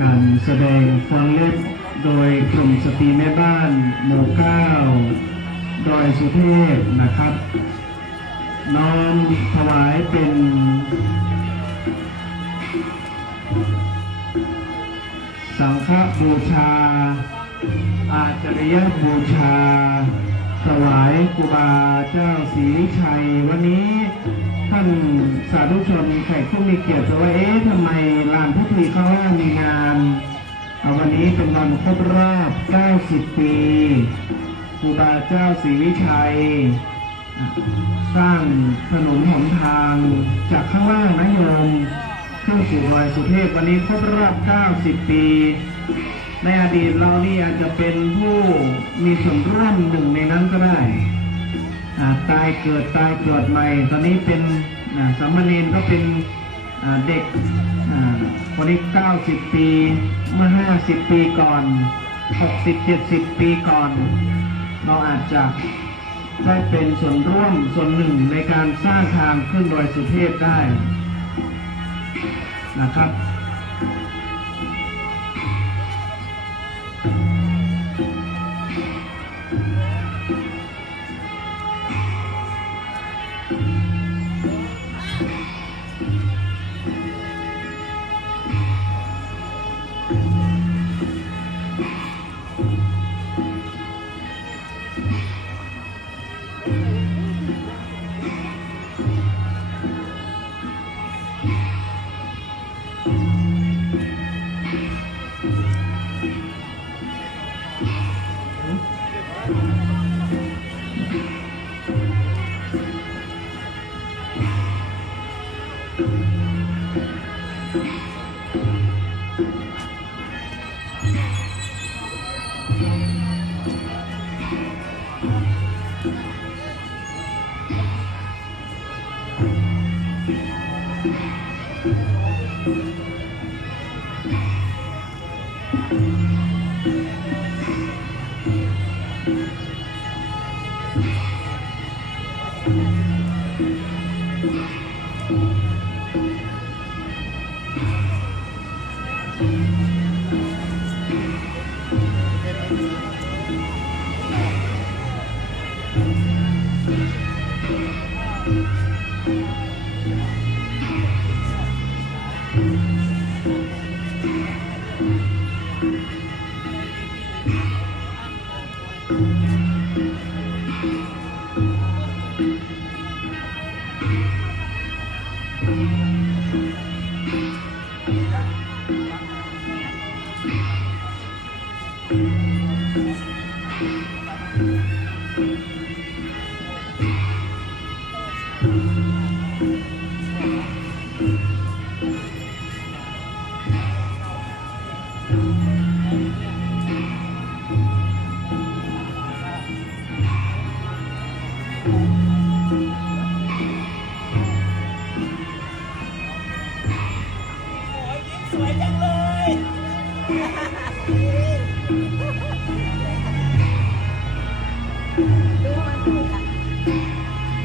การแสดงฟ้อนเล็บโดยกลุ่มสตรีแม่บ้านหมู่9ดอยสุเทพนะครับน้อมถวายเป็นสังฆบูชาอาจริยบูชาถวายครูบาเจ้าศรีวิชัยวันนี้ท่านสาธุชนแขกผู้มีเกียรติจะว่าทำไมลานพิธีเขาว่ามีงานวันนี้เป็นวันครบรอบ90 ปีครูบาเจ้าศรีวิชัยสร้างถนนหนทางจากข้างล่างนะโยมขึ้นสู่ดอยสุเทพวันนี้ครบรอบ90 ปีในอดีตเรานี่อาจจะเป็นผู้มีส่วนร่วมหนึ่งในนั้นก็ได้ตายเกิดใหม่ตอนนี้เป็นสามเณรก็เป็นเด็กวันนี้90 ปีเมื่อ50 ปีก่อน60-70 ปีก่อนเราอาจจะได้เป็นส่วนร่วมส่วนหนึ่งในการสร้างทางขึ้นดอยสุเทพได้นะครับ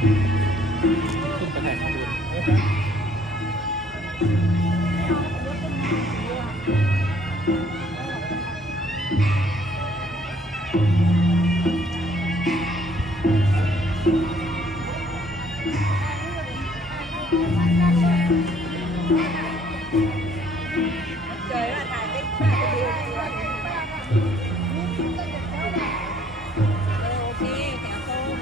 ขึ้นไปถ่ายข้างบน เจอว่าถ่ายได้ถ่ายไปดูโอเคแถวตรง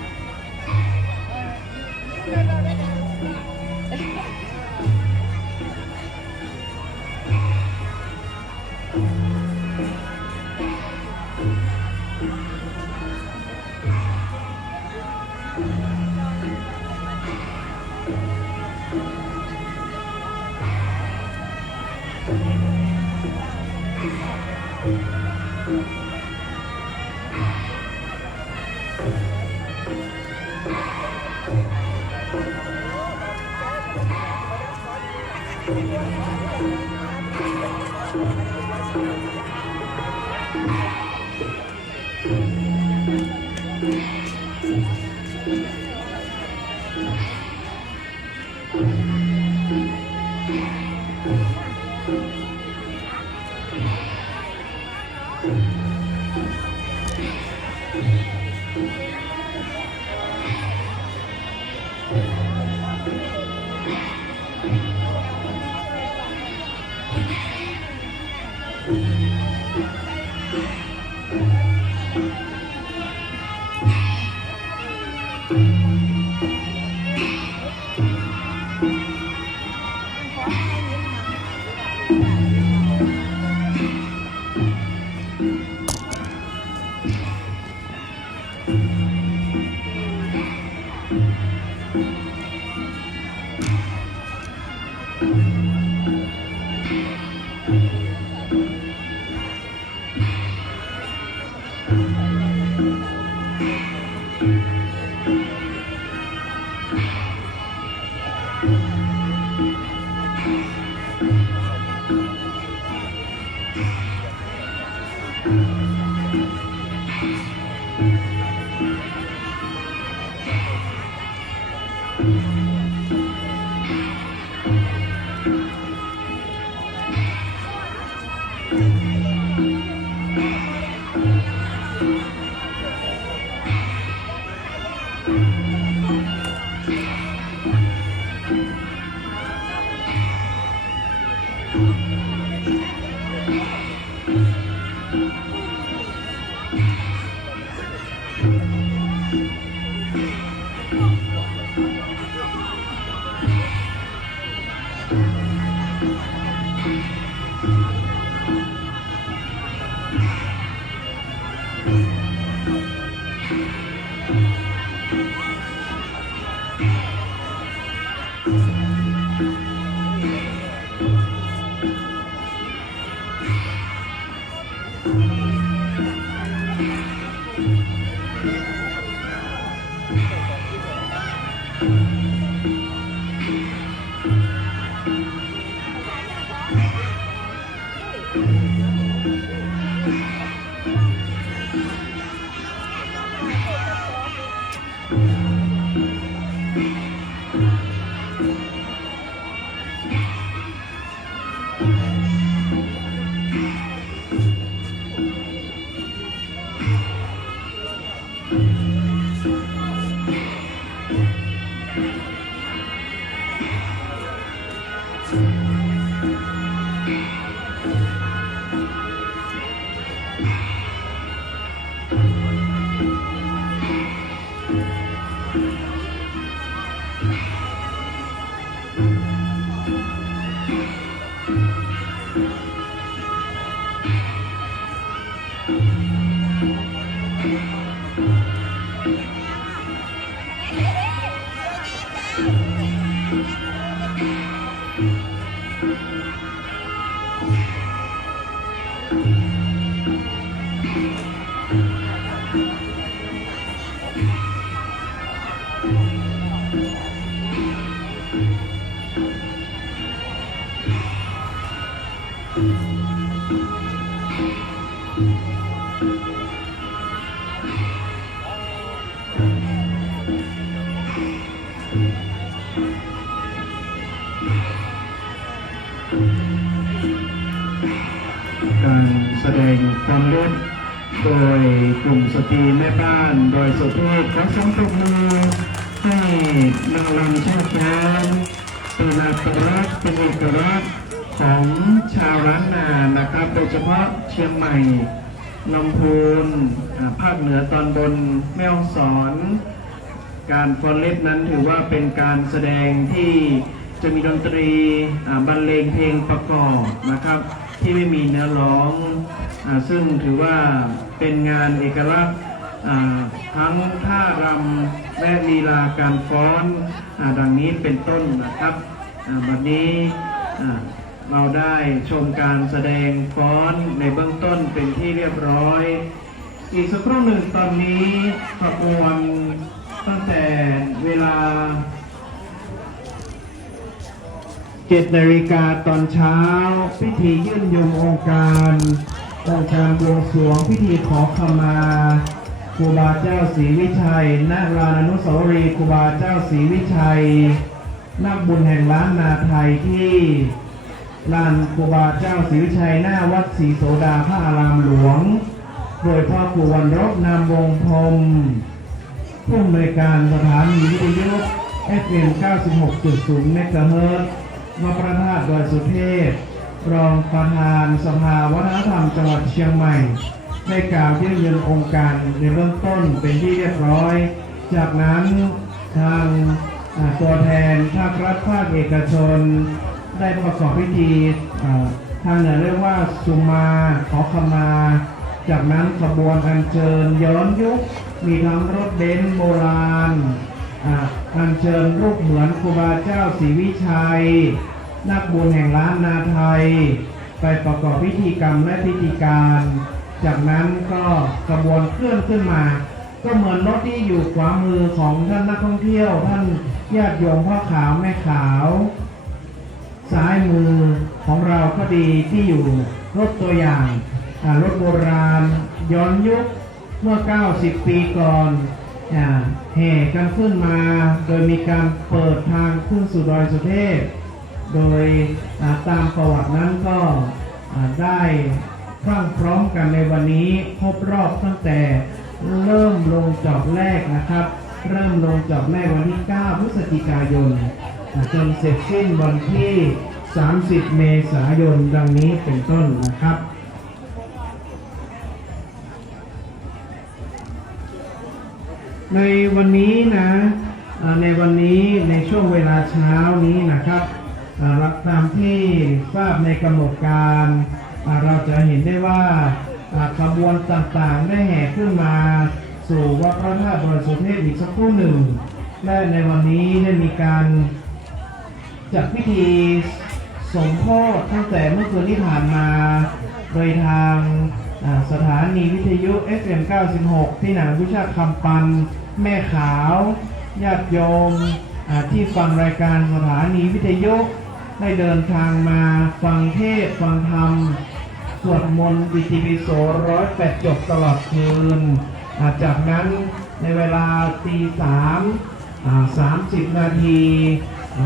การแสดงความเล่นโดยกลุ่มสตรีแม่บ้านโดยสุเทพขอเสียงปรบมือให้นางรำชาติแดนเป็นอัตลักษณ์เป็นเอกลักษณ์ของชาวล้านนานะครับ โดยเฉพาะเชียงใหม่ลำพูนภาคเหนือตอนบนแม่ฮ่องสอน การฟ้อนเล็บนั้นถือว่าเป็นการแสดงที่จะมีดนตรีบรรเลงเพลงประกอบนะครับที่ไม่มีเนื้อร้องซึ่งถือว่าเป็นงานเอกลักษณ์ทั้งท่ารำและลีลาการฟ้อนดังนี้เป็นต้นนะครับวันนี้เราได้ชมการแสดงฟ้อนในเบื้องต้นเป็นที่เรียบร้อยอีกสักครู่หนึ่งตอนนี้ขบวนตั้งแต่เวลา 7 นาฬิกาตอนเช้าพิธียื่นยมองค์การบวงสรวงพิธีขอขมาครูบาเจ้าศรีวิชัยณลานอนุสาวรีย์ครูบาเจ้าศรีวิชัยนักบุญแห่งล้านนาไทยที่ลานครูบาเจ้าศรีวิชัยหน้าวัดศรีโสดาพระอารามหลวงโดยพ่อครูวันรบนามวงพรมผู้อำนวยการสถานีวิทยุ FM 96.0 เมกะเฮิรตซ์วัดพระธาตุดอยสุเทพรองประธานสภาวัฒนธรรมจังหวัดเชียงใหม่ได้กล่าวยื่นยนองค์การในเบื้องต้นเป็นที่เรียบร้อยจากนั้นทางตัวแทนภาครัฐภาคเอกชนได้ประกอบพิธีทางเหนือเรียกว่าสุมาขอขมาจากนั้นขบวนอัญเชิญย้อนยุคมีทั้งรถเบนซ์โบราณอัญเชิญรูปเหมือนครูบาเจ้าศรีวิชัยนักบุญแห่งล้านนาไทยไปประกอบพิธีกรรมและพิธีการจากนั้นก็ขบวนเคลื่อนขึ้นมาก็เหมือนรถที่อยู่ขวามือของท่านนักท่องเที่ยวท่านญาติโยมพ่อขาวแม่ขาวซ้ายมือของเราก็ดีที่อยู่รถตัวอย่างรถโบราณย้อนยุคเมื่อ90 ปีก่อนแห่กันขึ้นมาโดยมีการเปิดทางขึ้นสู่ดอยสุเทพโดยตามประวัตินั้นก็ได้พรั่งพร้อมกันในวันนี้ครบรอบตั้งแต่เริ่มลงจอบแรกนะครับเริ่มลงจอบแรกวันที่9 พฤศจิกายนจนเสร็จสิ้นวันที่30 เมษายนดังนี้เป็นต้นนะครับในวันนี้นะในช่วงเวลาเช้านี้นะครับรับตามที่ทราบในกำหนดการเราจะเห็นได้ว่าขบวนต่างๆได้แห่ขึ้นมาสู่วัดพระธาตุดอยสุเทพอีกสักครู่หนึ่งและในวันนี้ได้มีการจัดพิธีสมโภชตั้งแต่เมื่อคืนที่ผ่านมาโดยทางสถานีวิทยุ FM 96 ที่นางวิชาคำปันแม่ขาวญาติโยมที่ฟังรายการสถานีวิทยุได้เดินทางมาฟังเทศน์ฟังธรรมสวดมนต์อิติปิโส108 จบตลอดคืนจากนั้นในเวลาตี 3:30 นาที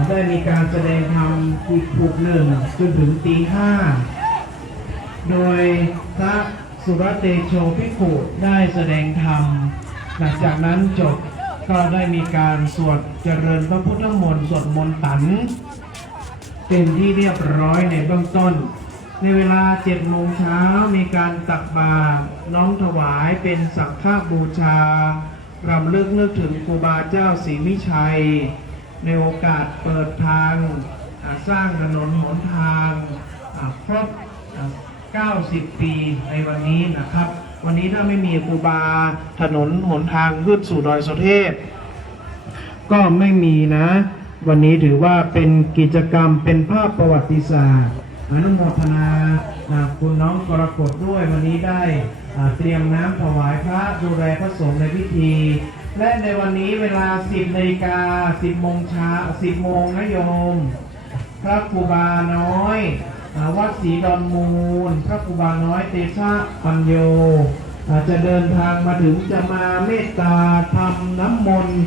ได้มีการแสดงธรรมอีกผูกหนึ่งจนถึงตี 5โดยพระสุรเตโชภิกขุได้แสดงธรรมหลังจากนั้นจบก็ได้มีการสวดเจริญพระพุทธมนต์สวดมนต์ตันเป็นที่เรียบร้อยในเบื้องต้นในเวลา 7 โมงเช้ามีการตักบาตรน้อมถวายเป็นสักฆบูชารำลึกนึกถึงครูบาเจ้าศรีวิชัยในโอกาสเปิดทางสร้างถนนหนทางครบ90 ปีในวันนี้นะครับวันนี้ถ้าไม่มีครูบาถนนหนทางขึ้นสู่ดอยสุเทพก็ไม่มีนะวันนี้ถือว่าเป็นกิจกรรมเป็นภาพประวัติศาสตร์อนุโมทนาคุณน้องกรกฎด้วยวันนี้ได้เตรียมน้ำถวายพระดูแลพระสงฆ์ในพิธีและในวันนี้เวลา 10 นาฬิกา 10 โมงเช้า 10 โมงนะโยมพระครูบาน้อยวัดศรีดอนมูลพระครูบาน้อยเตชะปัญโยจะเดินทางมาถึงจะมาเมตตาทำน้ำมนต์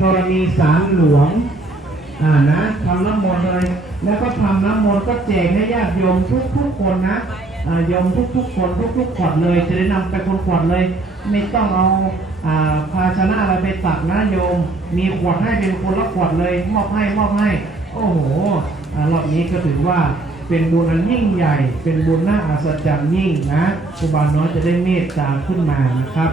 ธรณีสารหลวงนะทำน้ำมนต์เลย แล้วก็ทำน้ำมนต์ก็แจกให้ญาติโยมทุกคนนะโยมทุกคนทุกขวดเลยจะได้นำไปคนขวดเลย ไม่ต้องเอาภาชนะอะไรไปตักนะโยมมีขวดให้เป็นคนละขวดเลยมอบให้โอ้โหรอบนี้ก็ถือว่าเป็นบุญอันยิ่งใหญ่ เป็นบุญน่าอัศจรรย์ยิ่งนะครูบาน้อยจะได้เมตตาขึ้นมานะครับ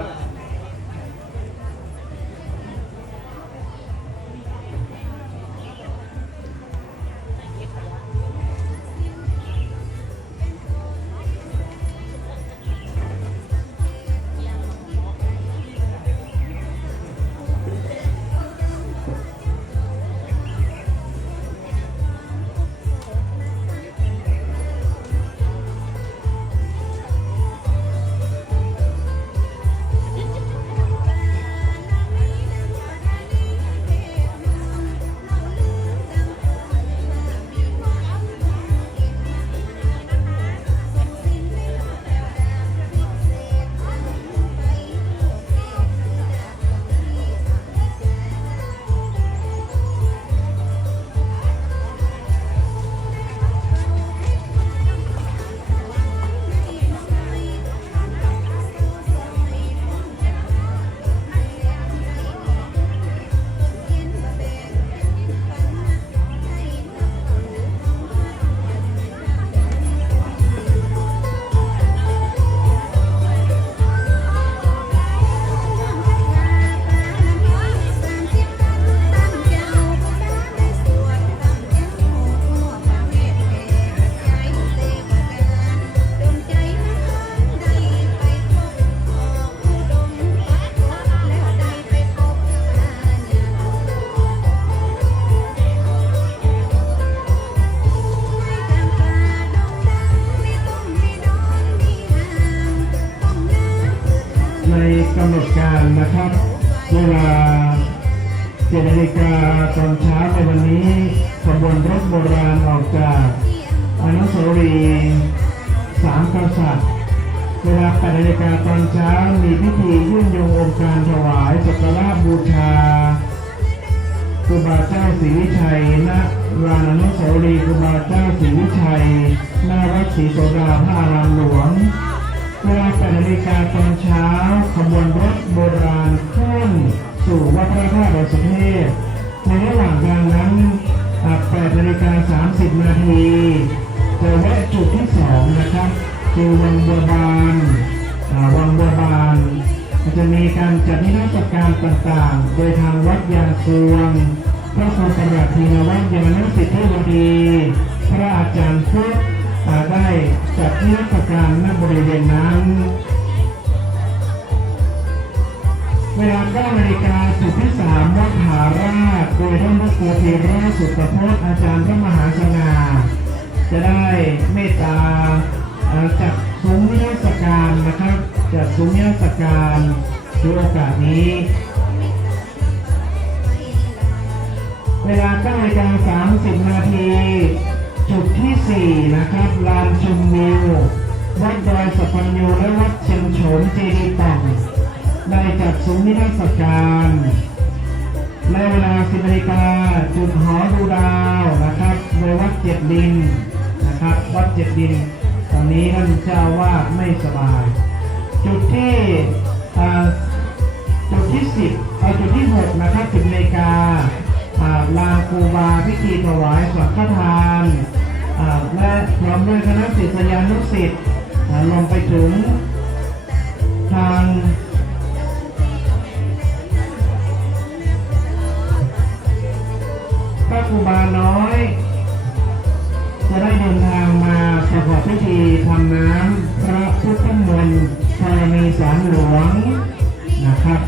ในกำหนดการนะครับเวลา7 นาฬิกาตอนเช้าในวันนี้ขบวนรถโบราณออกจากอนุสาวรีย์สามกษัตริย์เวลา8 นาฬิกาตอนเช้ามีพิธียื่นโยงองค์การถวายสักการะบูชาครูบาเจ้าศรีวิชัยณลานอนุสาวรีย์ครูบาเจ้าศรีวิชัยหน้าวัดศรีโสดาพระอารามหลวงเวลา8 นาฬิกาตอนเช้าขบวนรถโบราณเคลื่อนสู่วัดพระธาตุดอยสุเทพในระหว่างทางนั้น8 นาฬิกา 30 นาทีจะแวะจุดที่2นะครับคือวังบัวบานจะมีการจัดนิทรรศการต่างๆโดยทางวัดยางซวงพระครูประหลัดธีรวัฒน์ยานสิทธิวดีพระอาจารย์พุทธได้จัดนิทรรศการณบริเวณนั้นเวลา9 นาฬิกาจุดที่3วัดมหาราชโดยท่านพระครูธีระสุตโพธิ์อาจารย์พระมหาสง่าจะได้เมตตาจัดซุ้มนิทรรศการนะครับจัดซุ้มนิทรรศการด้วยโอกาสนี้เวลา9 นาฬิกา 30 นาทีจุดที่4นะครับลานชมวิววัดดอยสัปปัญโยและวัดเชียงโฉมเจดีย์ต่องได้จัดซุ้มนิทรรศการในเวลา10 นาฬิกาจุดหอดูดาวนะครับโดยวัดเจ็ดดินนะครับวัดเจ็ดดินตอนนี้ท่านเจ้าว่าไม่สบายจุดที่10จุดที่6นะครับ10 นาฬิกาลานครูบาพิธีถวายสังฆทานและพร้อมด้วยคณะศิษยานุศิษย์ลงไปถึงทางพระครูบาน้อยจะได้เดินทางมาประกอบพิธีทำน้ำพระพุทธมนต์ธรณีสารหลวงนะครับ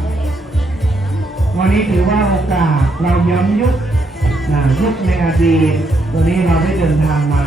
วันนี้ถือว่าโอกาสเราย้ำยุคในอดีตตัวนี้เราได้เดินทางมา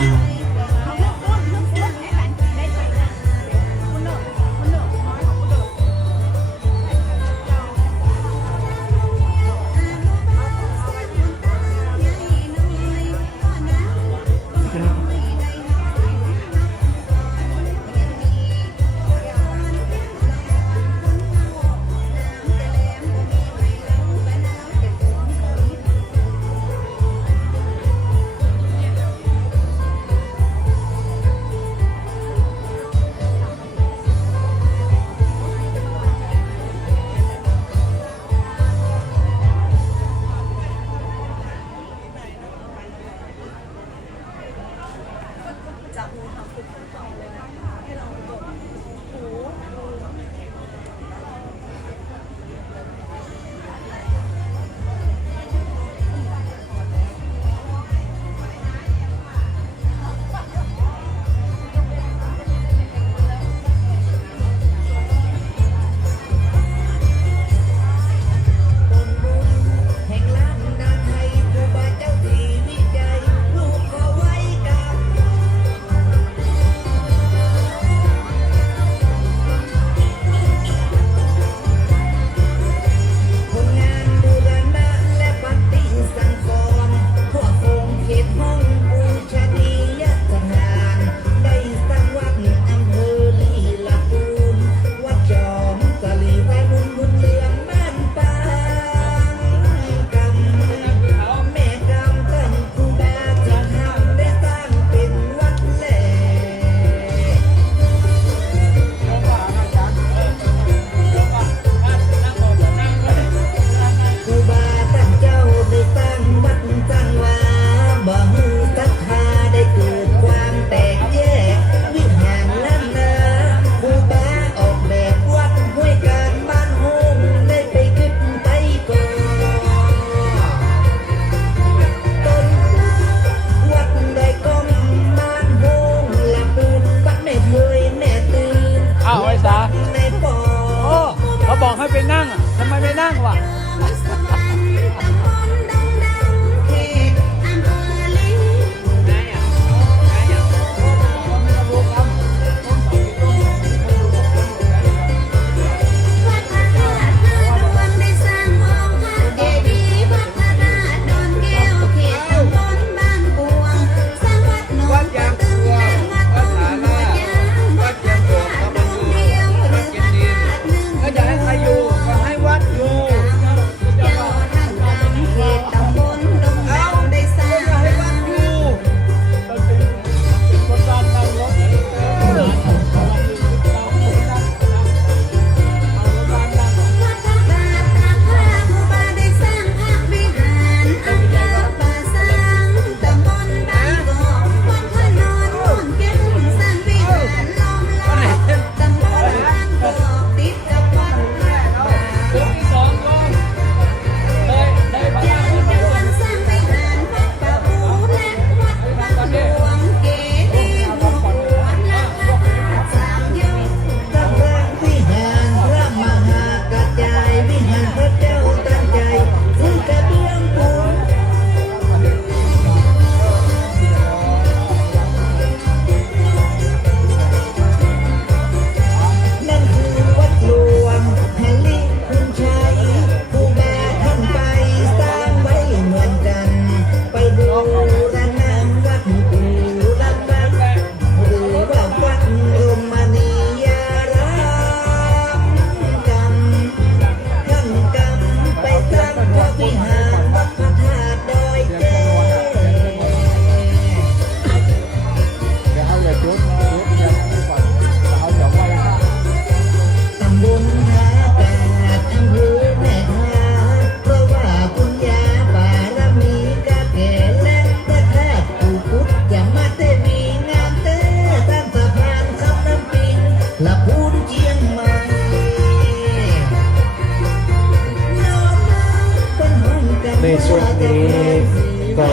ก็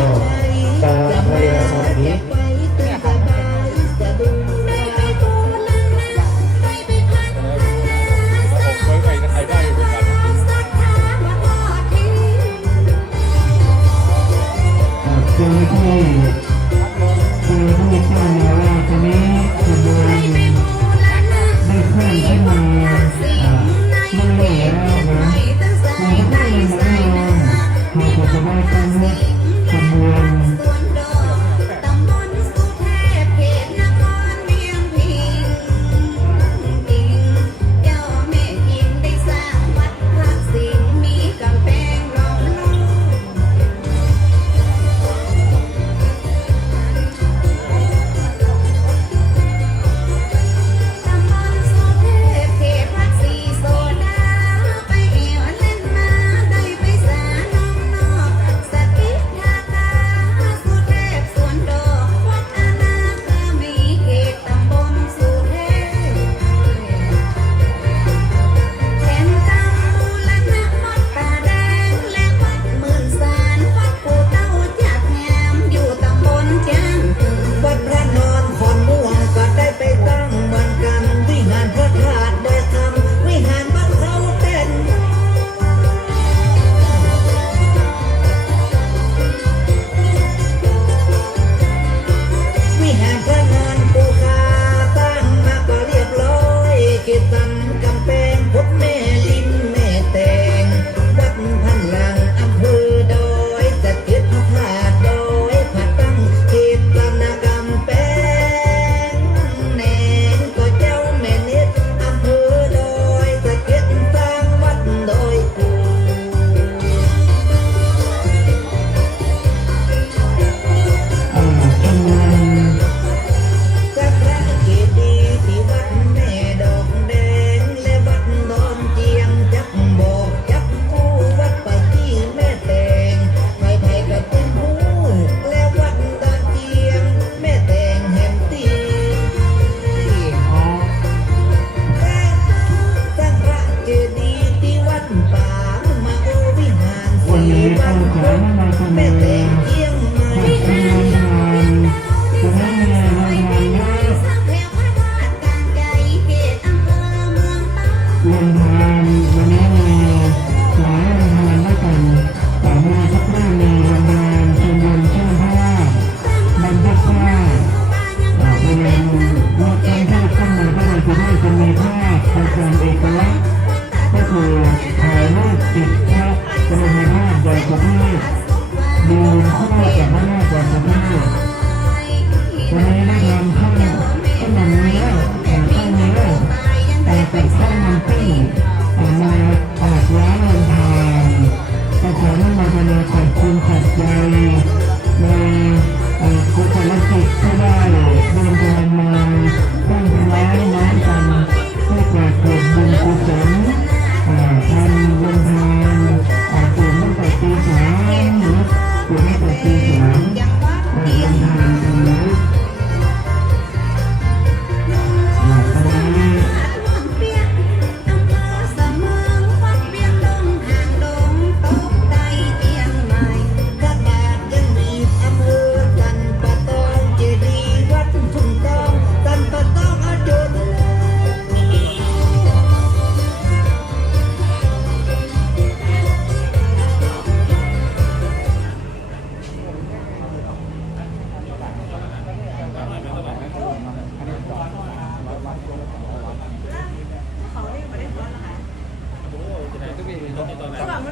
ตามภรรยาสามี ผมไว้ใครได้เหมือนกัน คือที่เจ้ามาว่าคนนี้คือโดนได้ขึ้นขึ้นมาไม่ได้แล้วนะคือไม่ได้แล้วเขาก็จะได้ตั้งขบวน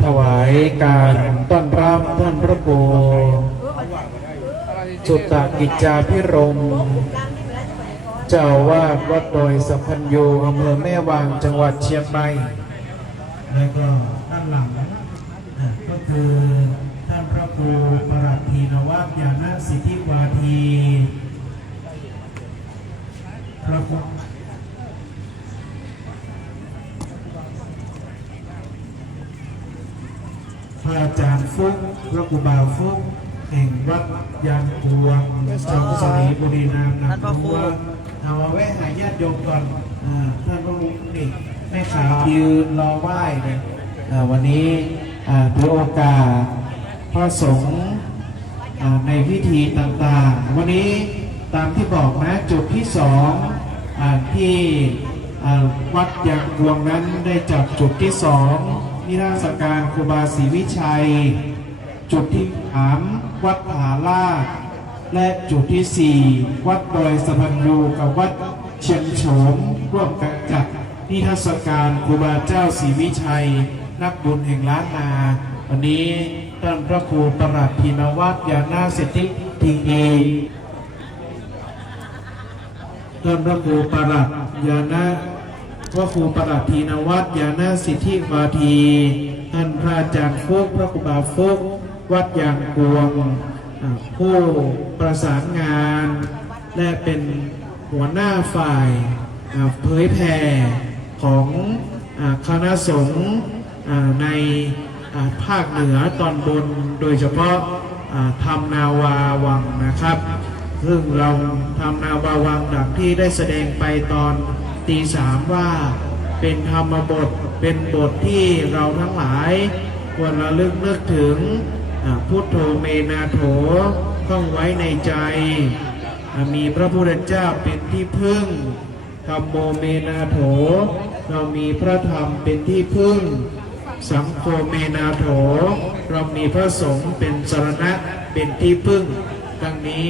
ถวายการต้อนรับท่านพระครูสุตกิจจาภิรมย์เจ้าอาวาสวัดดอยสัมพันโยอำเภอแม่วางจังหวัดเชียงใหม่แล้วก็ด้านหลังก็คือท่านพระครูปรัตถีนวญาณสิทธิวาทีพระครูพระอาจารย์ฟุกพระครูบาฟุกแห่งวัดยางพวงจังหวัดสุรินทร์บุรีรัมย์นะว่าเอาแวะหาญาติโยมก่อนท่านพระลุงนี่แม่ขาวยืนรอไหว้เนี่ยวันนี้ถือโอกาสพระสงฆ์ ในพิธีต่างๆวันนี้ตามที่บอกนะจุดที่สองที่วัดยางพวงนั้นได้จัดจุดที่สองนิทรรศการครูบาศรีวิชัยจุดที่สามวัดผาลาดและจุดที่สี่วัดดอยสะพันยูกับวัดเชียงโฉมร่วมกันจัดนิทรรศการครูบาเจ้าศรีวิชัยนักบุญแห่งล้านนาวันนี้ท่านพระครูประหลัดธีนวัฒน์ยานาสิทธิทีท่านพระครูประหลัดยานาพระครูประหลัดธีนวัฒน์ยานาสิทธิวาทีท่านพระอาจารย์ฟุกพระครูบาฟุกวัดยางพวงผู้ประสานงานและเป็นหัวหน้าฝ่ายเผยแผ่ของคณะสงฆ์ในภาคเหนือตอนบนโดยเฉพาะธรรมนาวาวังนะครับซึ่งเราทำนาวาวังดังที่ได้แสดงไปตอนตีสามว่าเป็นธรรมบทเป็นบทที่เราทั้งหลายควรระลึกนึกถึงพุทโธเมนาโถต้องไว้ในใจมีพระพุทธเจ้าเป็นที่พึ่งธัมโมเมนาโถเรามีพระธรรมเป็นที่พึ่งสังโฆเมนาโถเรามีพระสงฆ์เป็นสรณะเป็นที่พึ่งดังนี้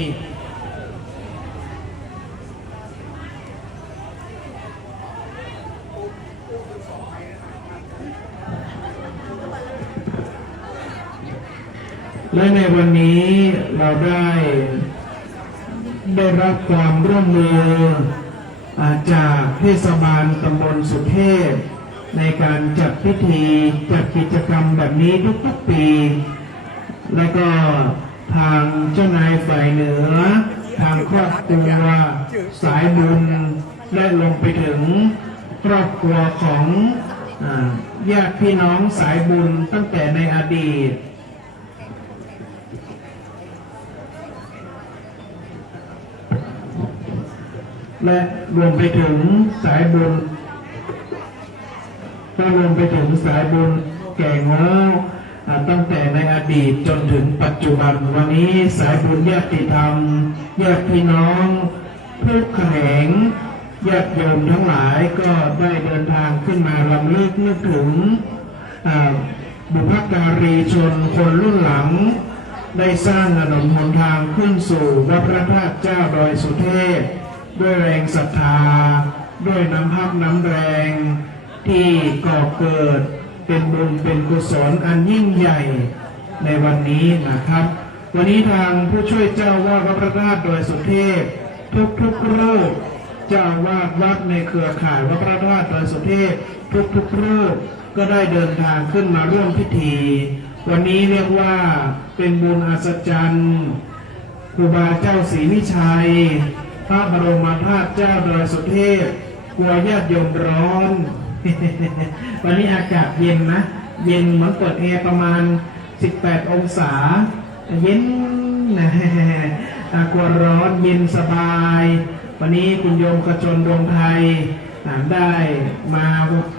และในวันนี้เราได้รับความร่วมมือจากเทศบาลตำบลสุเทพในการจัดพิธีจัดกิจกรรมแบบนี้ทุกๆปีแล้วก็ทางเจ้านายฝ่ายเหนือทางครอบครัวสายบุญได้ลงไปถึงครอบครัวของญาติพี่น้องสายบุญตั้งแต่ในอดีตและรวมไปถึงสายบุญก็รวมไปถึงสายบุญแก่ง้อตั้งแต่ในอดีตจนถึงปัจจุบันวันนี้สายบุญญาติธรรมญาติพี่น้องทุกแขนงญาติโยมทั้งหลายก็ได้เดินทางขึ้นมารำลึกนึกถึงบุพการีชนคนรุ่นหลังได้สร้างถนนหนทางขึ้นสู่วัดพระธาตุเจ้าดอยสุเทพด้วยแรงศรัทธาด้วยน้ำพักน้ำแรงที่ก่อเกิดเป็นบุญเป็นกุศลอันยิ่งใหญ่ในวันนี้นะครับวันนี้ทางผู้ช่วยเจ้าวาดวัดพระธาตุดอยสุเทพทุกรูปเจ้าวาดวัดในเครือข่ายวัดพระธาตุดอยสุเทพทุกรูปก็ได้เดินทางขึ้นมาร่วมพิธีวันนี้เรียกว่าเป็นบุญอัศจรรย์ครูบาเจ้าศรีวิชัยพระบรมธาตุเจ้าดอยสุเทพกลัวญาติโยมร้อน วันนี้อากาศเย็นนะเย็นเหมือนเปิดแอร์ประมาณ18องศาเย็นนะกลัวร้อนเย็นสบายวันนี้คุณโยมกระจรดวงไทยได้มา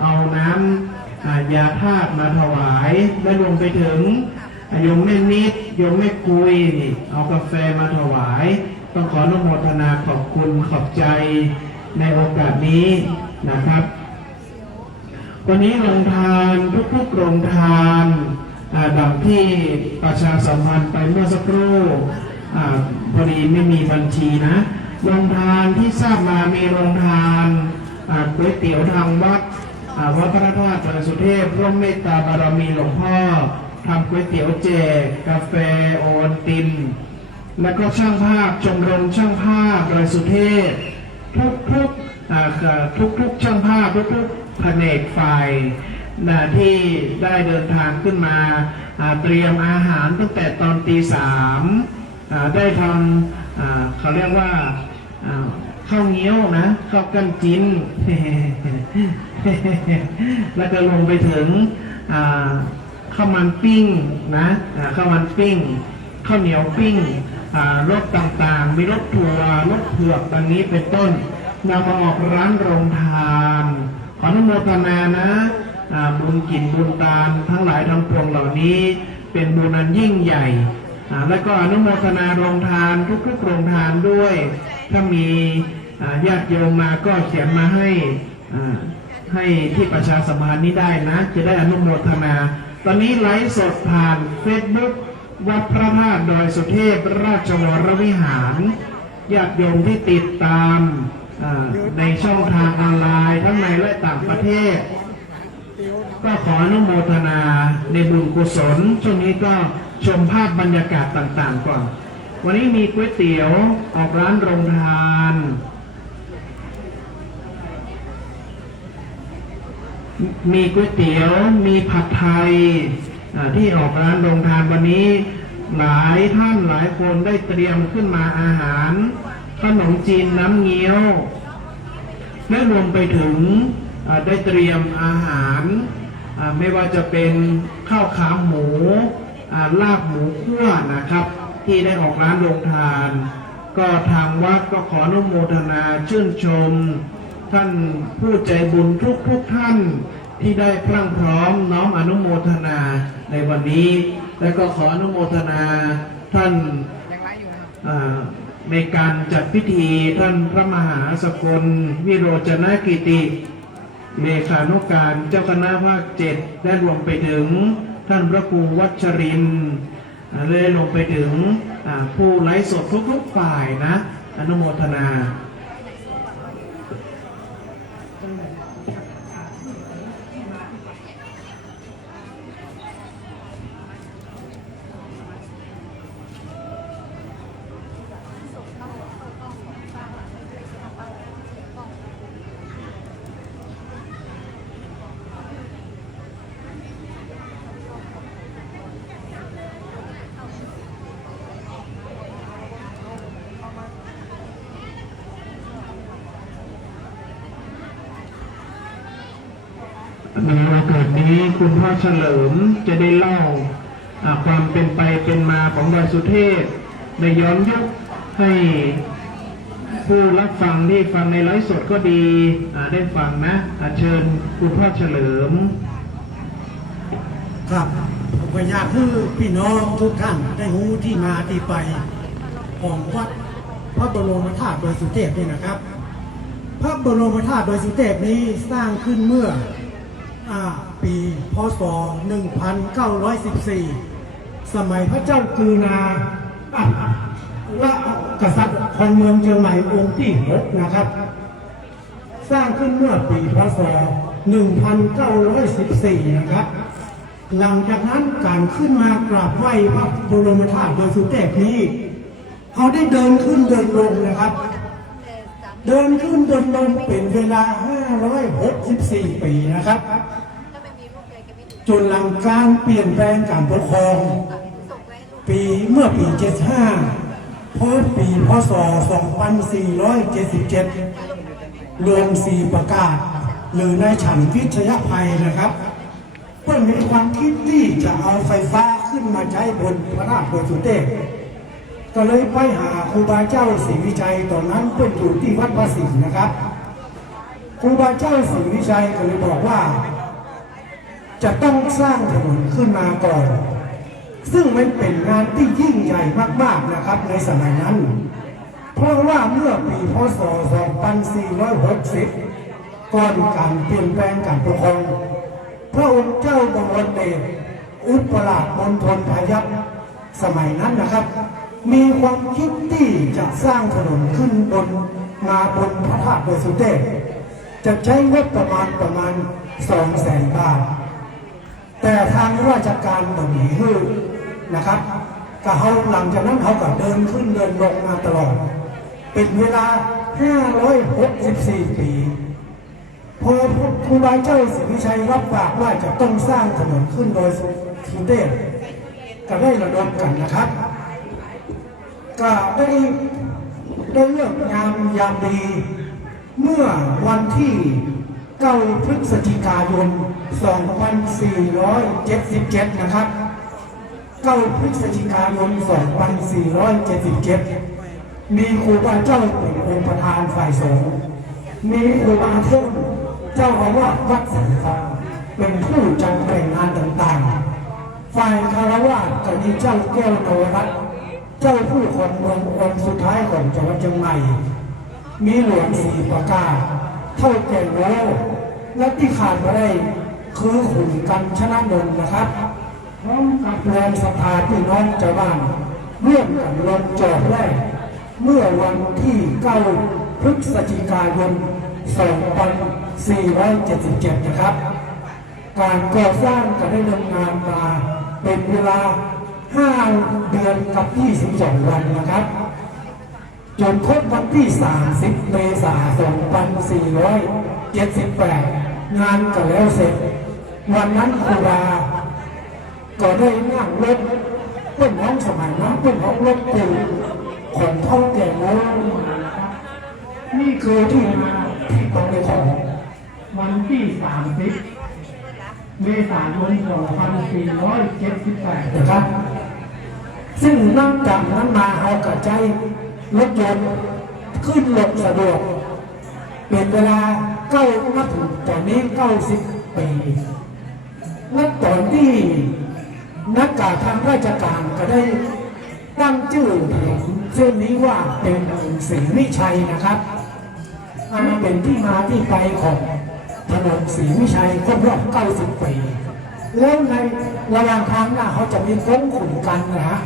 เอาน้ำยาธาตุมาถวายและรวมไปถึงโยมแม่นิดโยมแม่คุยนี่เอากาแฟมาถวายต้องขออนุโมทนาขอบคุณขอบใจในโอกาสนี้นะครับวันนี้โรงทานทุกๆโรงทานดังที่ประชาสัมพันธ์ไปเมื่อสักครู่พอดีไม่มีบัญชีนะโรงทานที่ทราบมามีโรงทานก๋วยเตี๋ยวทางวัดวัดพระธาตุดอยสุเทพร่วมเมตตาบารมีหลวงพ่อทำก๋วยเตี๋ยวแจกกาแฟโอนตินแล้วก็ช่างภาพชมรมช่างภาพดอยสุเทพทุกช่างภาพทุกแผนกฝ่ายที่ได้เดินทางขึ้นมาเตรียมอาหารตั้งแต่ตอนตีสามได้ทำเขาเรียกว่าข้าวเงี้ยวนะข้าวกันจิ้น แล้วก็ลงไปถึงข้าวมันปิ้งนะข้าวมันปิ้งข้าวเหนียวปิ้งรสต่างๆมีรสถั่วรสเผือกดังนี้เป็นต้นนำมาออกร้านโรงทานขออนุโมทนานะบุญกินบุญทานทั้งหลายทั้งปวงเหล่านี้เป็นบุญอันยิ่งใหญ่ แล้วก็อนุโมทนาโรงทานทุกๆโรงทานด้วย ถ้ามีญาติโยมมาก็เขียนมาให้ที่ประชาสัมพันธ์นี้ได้นะ จะได้อนุโมทนา ตอนนี้ไลฟ์สดผ่าน Facebook วัดพระธาตุดอยสุเทพราชวรวิหารญาติโยมที่ติดตามในช่องทางออนไลน์ทั้งในและต่างประเทศ ก็ขออนุโมทนาในบุญกุศลช่วงนี้ก็ชมภาพบรรยากาศต่างๆก่อน วันนี้มีก๋วยเตี๋ยวออกร้านโรงทานมีก๋วยเตี๋ยวมีผัดไทยที่ออกร้านโรงทานวันนี้หลายท่านหลายคนได้เตรียมขึ้นมาอาหารขนมจีนน้ำเงี้ยวและรวมไปถึงได้เตรียมอาหารไม่ว่าจะเป็นข้าวขาหมูลาบหมูคั่วนะครับที่ได้ออกร้านโรงทาน ก็ทางวัดก็ขออนุโมทนาชื่นชมท่านผู้ใจบุญทุกท่านที่ได้พรั่งพร้อมน้อมอนุโมทนาในวันนี้ และก็ขออนุโมทนาท่านในการจัดพิธีท่านพระมหาสกลวิโรจนกิติเลขานุการเจ้าคณะภาค7ได้รวมไปถึงท่านพระครูวัชรินทร์เลยลงไปถึงผู้ไลฟ์สดทุกฝ่ายนะอนุโมทนาในโอกาสนี้คุณพ่อเฉลิมจะได้เล่าความเป็นไปเป็นมาของดอยสุเทพในย้อนยุคให้ผู้รับฟังที่ฟังในไลฟ์สดก็ดีได้ฟังนะเชิญคุณพ่อเฉลิมครับผมก็อยากให้พี่น้องทุกท่านได้รู้ที่มาที่ไปของวัดพระบรมธาตุดอยสุเทพนี่นะครับ พระบรมธาตุดอยสุเทพนี้สร้างขึ้นเมื่อปีพ.ศ. 1914 สมัยพระเจ้ากฤนาและกษัตริย์ของเมืองเชียงใหม่องค์ที่ 6 นะครับ สร้างขึ้นเมื่อปีพ.ศ. 1914 นะครับ หลังจากนั้นการขึ้นมากราบไหว้พระบรมธาตุดอยสุเทพนี้เขาได้เดินขึ้นเดินลงนะครับ เดินขึ้นเดินลงเป็นเวลา 564 ปีนะครับจนหลังการเปลี่ยนแปลงการปกครองเมื่อปี 75 พอปีพ.ศ. 2477 รวม4ประกาศหรือในฉันพิชยภัยนะครับเพื่อมีความคิดที่จะเอาไฟฟ้าขึ้นมาใช้บนพระธาตุดอยสุเทพก็เลยไปหาครูบาเจ้าศรีวิชัยตอนนั้นเป็นอยู่ที่วัดพระสิงห์นะครับครูบาเจ้าศรีวิชัยก็เลยบอกว่าจะต้องสร้างถนนขึ้นมาก่อนซึ่งมันเป็นงานที่ยิ่งใหญ่มากๆนะครับในสมัยนั้นเพราะว่าเมื่อปีพ.ศ. 2460 ก่อนการเปลี่ยนแปลงการปกครองพระองค์เจ้าบวรเดชอุปราชมณฑลพยัคฆ์สมัยนั้นนะครับมีความคิดที่จะสร้างถนนขึ้นบนพระธาตุดอยสุเทพจะใช้งบประมาณ 200,000 บาทแต่ทางราชการบ่มีให้นะครับก็เขาหลังจากนั้นเขาก็เดินขึ้นเดินลงมาตลอดเป็นเวลา 564 ปีพอครูบาเจ้าศรีวิชัยรับปากว่าจะต้องสร้างถนนขึ้นโดยสุเทพก็ได้ระดมกันนะครับก็ได้เลือกงามยามดีเมื่อวันที่ 9 พฤศจิกายน 2477 นะครับ 9 พฤศจิกายน 2477 มีครูบาเจ้าเป็นองค์ประธานฝ่ายสงฆ์มีครูบาเทศเจ้าอาวาสวัดสันติเป็นผู้จัดแต่งงานต่างๆฝ่ายคารวะก็มีเจ้าแก้วนวรัตน์ เจ้าผู้คนเมืององค์สุดท้ายของจังหวัดเชียงใหม่มีหลวงสีประกาศเท่าแก่โลและที่ขาดมาได้คือขุนกันชนะนนท์นะครับพร้อมกับแรงศรัทธาพี่น้องชาวบ้านร่วมกันลงจอดแรกเมื่อวันที่9 พฤศจิกายน 2477 นะครับการก่อสร้างก็ได้ดำเนินงานมาเป็นเวลา5 เดือนกับ22 วันนะครับจนครบวันที่30 เมษายน 2478 งานก็แล้วเสร็จวันนั้นครูบาก็ได้นั่งรถเปิ้นห้องสมัยนั้นเปิ้นห้องรถปูของเท่าแก่โน้นนี่คือที่มาที่ตรงในของวันที่30 เมษายน 2478 นะครับซึ่งนับจากนั้นมาเอากระจายรถยนต์ขึ้นรถสะดวกเป็นเวลานับถึงตอนนี้90 ปีและตอนที่นักการทางราชการก็ได้ตั้งชื่อถนนเส้นนี้ว่าเป็นศรีวิชัยนะครับอันนี้เป็นที่มาที่ไปของถนนศรีวิชัยครบรอบ90 ปีแล้วในระหว่างทางหน้าเขาจะมีโค้งขุนกันนะฮะ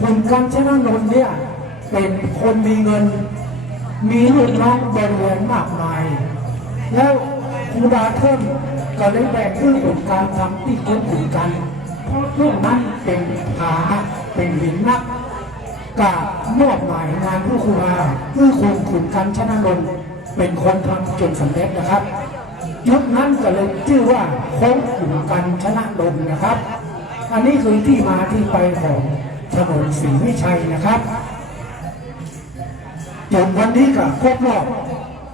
ขุนกันชนะนนท์เนี่ยเป็นคนมีเงินมีลูกน้องบริเวณมากมายแล้วครูบาเทิมก็ได้แบ่งเรื่องของการทำที่โค้งขุนกันเพราะพวกนั้นเป็นผาเป็นหินนักกาบมอบหมายงานผู้ครูบาคือคนขุนกันชนะนนท์เป็นคนทำจนสำเร็จนะครับยุคนั้นก็เลยชื่อว่าโค้งขุนกันชนะนนท์นะครับ อันนี้คือที่มาที่ไปของถนนศรีวิชัยนะครับจนวันนี้ก็ครบรอบ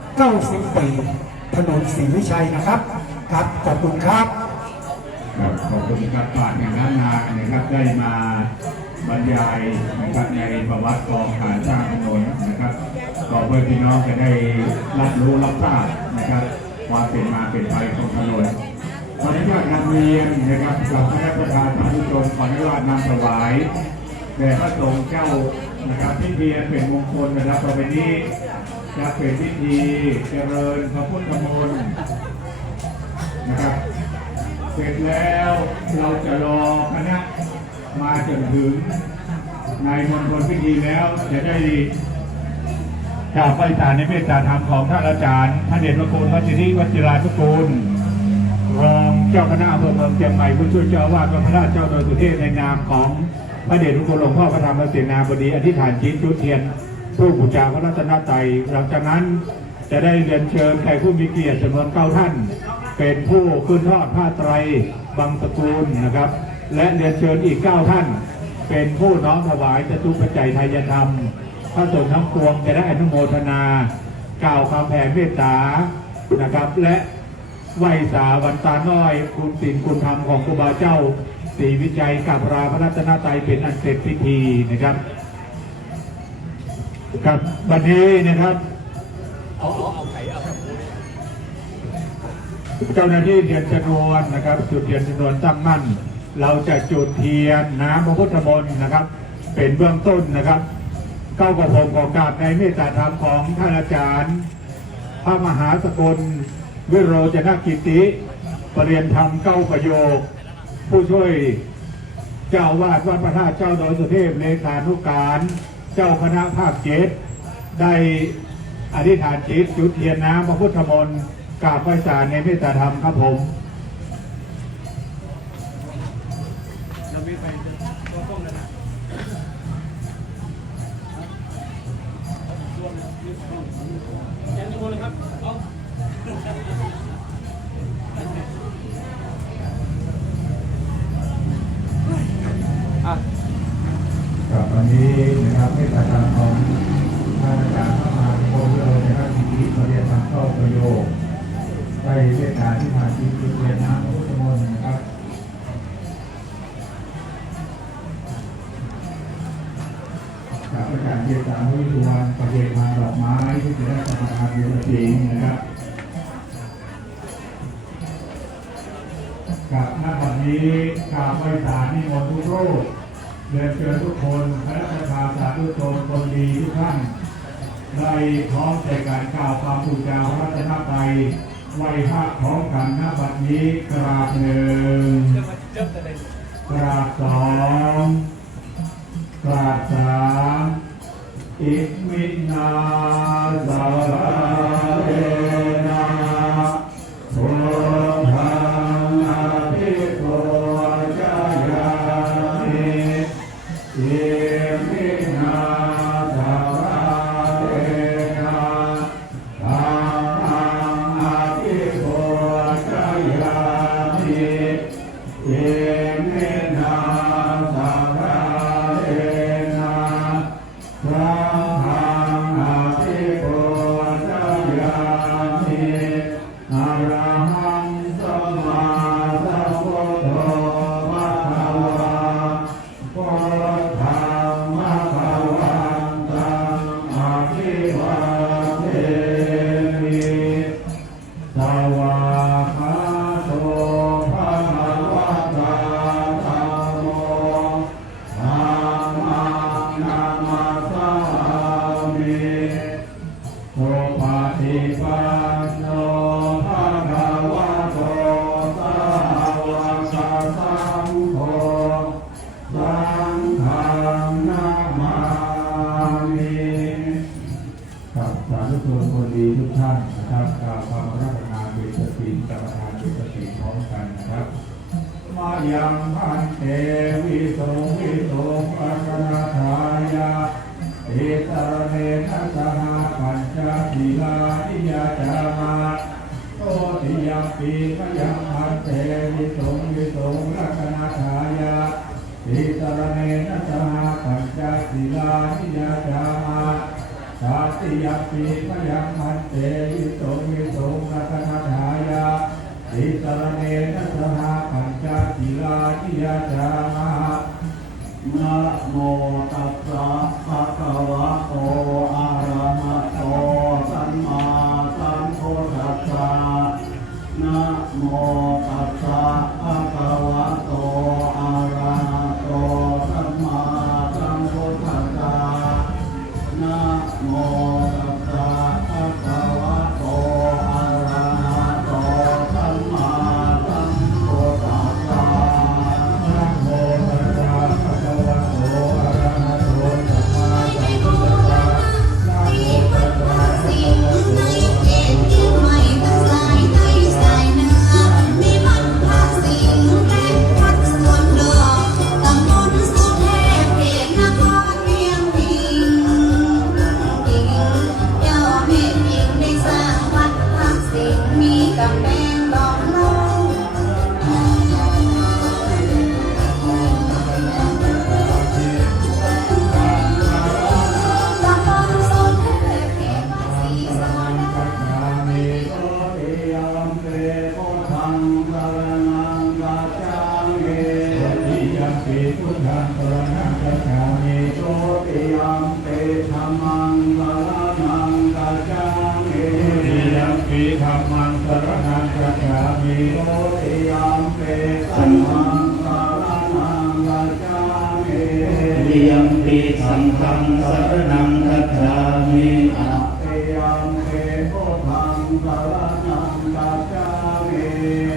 90 ปีถนนศรีวิชัยนะครับครับขอบคุณครับ ครับขอบคุณครับผ่านอย่างนั้นนานะครับได้มาบรรยายนะครับในประวัติกองการสร้างถนนนะครับก็เพื่อพี่น้องจะได้รับรู้รับทราบนะครับความเป็นมาเป็นไปของถนนขออนุญาตนำเรียนนะครับกับคณะประธานสาธุชนขออนุญาตนำถวายแด่พระสงฆ์เจ้านะครับพิธีเป็นมงคลนะครับต่อไปนี้จะเป็นพิธีเจริญพระพุทธมนต์นะครับเสร็จแล้วเราจะรอคณะมาจนถึงในมณฑลพิธีแล้วจะได้กราบไหว้ศาลในเมตตาธรรมของท่านอาจารย์ท่านเดชพระคุณพระสิทธิวัชิรานุกูลรองเจ้าคณะอำเภอเมืองเชียงใหม่ผู้ช่วยเจ้าอาวาสวัดพระราชเจ้าโดยสุเทพในนามของพระเดชพระคุณหลวงพ่อพระธรรมเสนาบดีอธิษฐานจิตจุดเทียนผู้บูชาพระรัตนตรัยหลังจากนั้นจะได้เรียนเชิญแขกผู้มีเกียรติจำนวน9 ท่านเป็นผู้ขึ้นทอดผ้าไตรบังสกุลนะครับและเรียนเชิญอีก9 ท่านเป็นผู้น้อมถวายจตุปัจจัยทายธรรมพระสงฆ์ทั้งปวงจะได้อนุโมทนากล่าวคำแผ่เมตตานะครับและไหว้สาวันตาน้อยคุณศีลคุณธรรมของครูบาเจ้าศรีวิชัยกับราพระรัตนตรัยเป็นอันเสร็จพิธีนะครับกับวันนี้นะครับเจ้าหน้าที่เทียนชนวนนะครับจุดเทียนชนวนตั้งมั่นเราจะจุดเทียนน้ำพระพุทธมนต์นะครับเป็นเบื้องต้นนะครับก้าวกระผมของกราบในเมตตาธรรมของท่านอาจารย์พระมหาสกลวิโรจนกิติปรริยนธรรม9 ประโยคผู้ช่วยเจ้าอาวาสวัดพระธาตุเจ้าดอยสุเทพเลขานุการเจ้าคณะภาค7ได้อธิษฐานจิตจุดเทียนน้ำพระพุทธมนต์กราบไหว้ศาลในเมตตาธรรมครับผมครับวันนี้นะครับเมตตาธรรมของท่านอาจารย์พระมหาโพธิ์เรานะครับสิทธิปรริยนธรรม9 ประโยคได้เมตตาที่มาที่จุดเทียนน้ำพระพุทธมนต์นะครับจากอาจารย์เจษฎาวิสุวรรณประเดชมาดอกไม้ที่จะได้ประทานเยอะจริงนะครับกับณวันนี้กราบไหว้ศาลนิมนต์ทุกรูป เรียนเชิญทุกคนคณะประธานสาธุชนคนดีทุกท่านได้พร้อมใจการกล่าวความบูชาพระรัตนตรัยไหว้พระพร้อมกันณบัดนี้กราบหนึ่งกราบสองกราบสามอิมินาสาวะเรนะโสทังอาภิโกจายามิอิมินาสาวะเรนะธัมมังอาภิโกจายามิอิมินาสาวะเรนะพระหังอาภิโกจายามิอะระหังสัมมาสัมพุทโธภะคะวะพุทธังภะคะวันตังอะภิวาเทมิสวากขาโตภะคะวะตาธัมโมธัมมังนามัสสามิ โอปาติปันโนภะคะวะโตสาวกสังโฆสังฆังนามามิครับสาธุชนคนดีทุกท่านนะครับกล่าวความรัตนาเป็นสติกรรมฐานเป็นสติพร้อมกันนะครับมายังพันเตวิโสวิโสปัสนาทายาเอตระเนนะสหปัญจศีลานิยาจามาโตติยัมปีมยังพันเตวิโสวิโสรัตนาทายาเอตระเนนะสหปัญจศีลานิยาจามาตาติยัมปีมยังพันเตวิโสวิโสรัตนาทายาเอตระเนนะสหปัญจศีลานิยาจามานะโมตัสสะภะคะวะโตอะระหะโตสัมมาสัมพุทธัสสะนะโมตัสสะภะคะวะโตอะระหะโตสัมมาสัมพุทธัสสะนะโมตัสสะภะคะวะโตอะระหะโตสัมมาสัมพุทธัสสะนะโมตัสสะภะคะวะโตอะระหะโตสัมมาสัมพุทธัสสะนะโมตัสสะภะคะวะโตอะระหะโตสัมมาสัมพุทธัสสะ สิ่งในเกณฑ์ที่ไม่ตั้งใจให้ใส่เนื้อมีมันพาสิ่งแรกพัดส่วนดอกตำบลสุเทพเขตนครเพียงพิงเจ้าเมฆพิงได้สร้างวัดพักสิ่งมีกำแพงดอกลงตำบลสุเทพเขตภาษีสวรรค์ พุทธังสรณังคัจฉามิโตติยัมปิธัมมังสรณังคัจฉามิโตติยัมปิธัมมังสรณังคัจฉามิโตติยัมปิธัมมังสรณังคัจฉามิติยัมปิสังฆังสรณังคัจฉามิอะติยัมปิพุทธังสรณังคัจฉามิ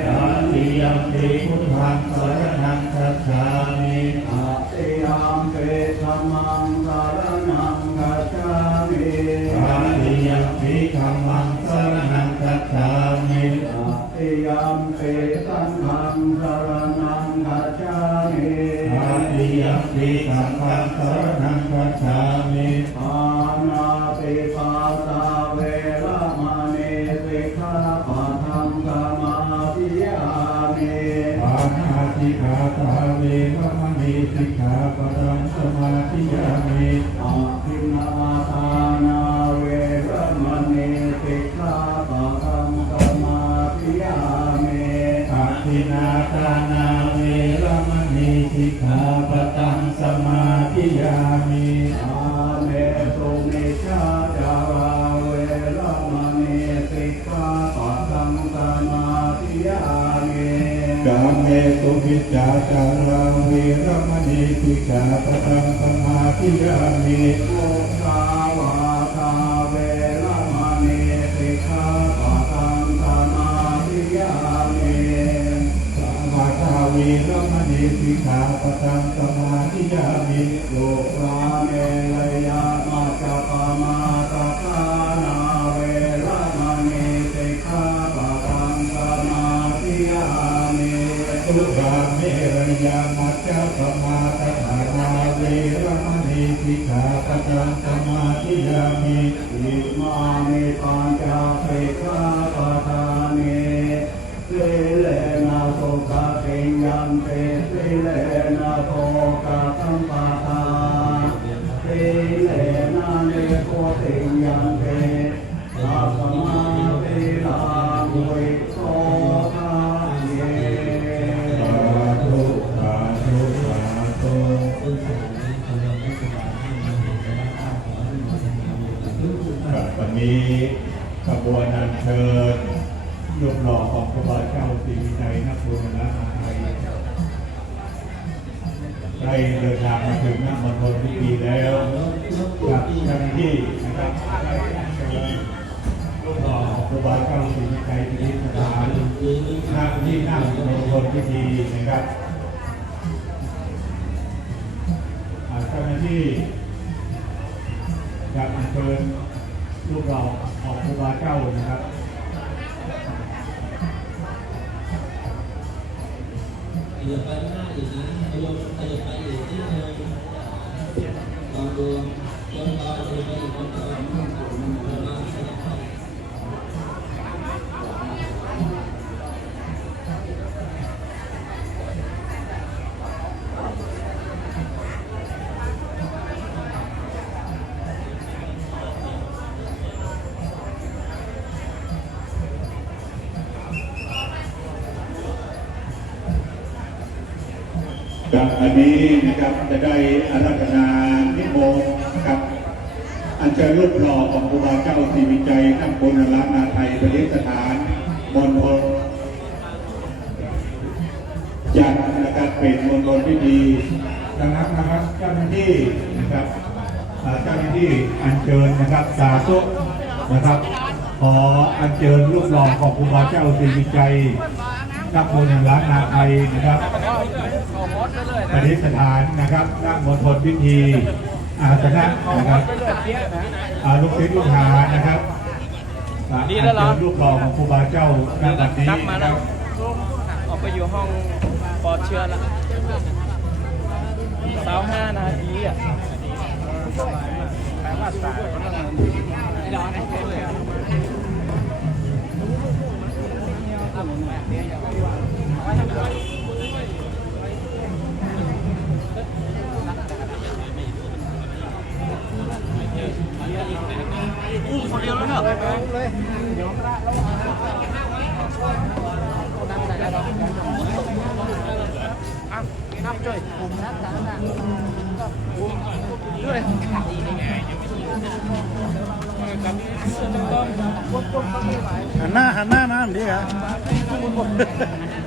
อะติยัมปิพุทธังสรณังคัจฉามิอะติยัมปิธัมมังสรณังคัจฉามิอะติยัมปิธัมมังสรณังคัจฉามิอะติยัมปิสังฆังสรณังคัจฉามิอะติยัมปิสังฆังสรณังคัจฉามิปานาติปาตาเวระมณีสิกขาปะทังสมาธิยามิปานาติปาตาเวระมณีสิกขาปะทังสมาธิยามิอาทินนาทานาเวระมณีสิกขาปะทังสมาธิยามิอาทินนาทานาเวระมณีสิกขาปะทังสมาธิยามิอาเมสุ วิจจาจาราเวรมณีสิกขาปะทังสมาธิยามิโอสาวาทาเวรมณีสิกขาปะทังสมาธิยามิสมาทาเวรมณีสิกขาปะทังสมาธิยามิโลกาเมลยามาจาปมาตาคานาเวรมณีสิกขาปะทังสมาธิยามิสุราเมรยามัจจปมาตถานาเวรมณีสิกขาปะทังสมาธิยามิอิมานิปัญจสิกขาปะทานิสิเลนะโสกะติยันติสิเลนะโสกะสัมปะทาสิเลนะเนโกติยันติสัพพมาติลาภุริโสภะเยสาธุสาธุสาธุวันนี้ขบวนอัญเชิญรูปหล่อของพระบาทเจ้าศรีวิชัยนครราชไทยได้เดินทางมาถึงหน้ามณฑลพิธีแล้วจากเจ้าหน้าที่นะครับได้เชิญรูปหล่อของพระบาทเจ้าศรีวิชัยประดิษฐานณที่หน้ามณฑลพิธีนะครับเจ้าหน้าที่จากอัญเชิญรูปหล่อของพระบาทเจ้านะครับขยับไปข้างหน้าอีกนะขยับไปอีกที่นึงลองดูลองต่อไปอีกลองต่อขยับไปครับอันนี้นะครับจะได้อาราธนานิมนต์นะครับอัญเชิญรูปหล่อของครูบาเจ้าศรีวิชัยนครราชนาไทยประดิษฐานมณฑลจัดนะครับเป็นมณฑลพิธีดังนั้นนะครับเจ้าหน้าที่นะครับเจ้าหน้าที่อัญเชิญนะครับสาธุนะครับขออัญเชิญรูปหล่อของครูบาเจ้าศรีวิชัยนครราชนาไทยนะครับประดิษฐานนะครับณมณฑลพิธีอาสนะนะครับลูกศิษย์ลูกหานะครับอัญเชิญรูปหล่อของครูบาเจ้าณบัดนี้นะครับ ออกไปอยู่ห้องปลอดเชื้อแล้ว25 นาทีอ่ะสบายมากแปลว่าสายร้อนเลยคนเดียวแล้วเหรอเลยเดี๋ยวน้ำจ่อยผมน้ำด้วยหันหน้ามาดีครับ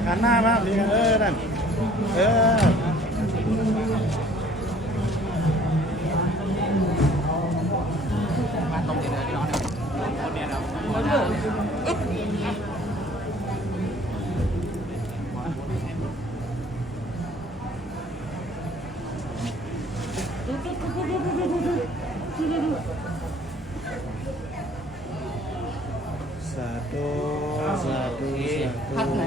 หันหน้ามาดีครับนั่นสาธุสาธุพักไหน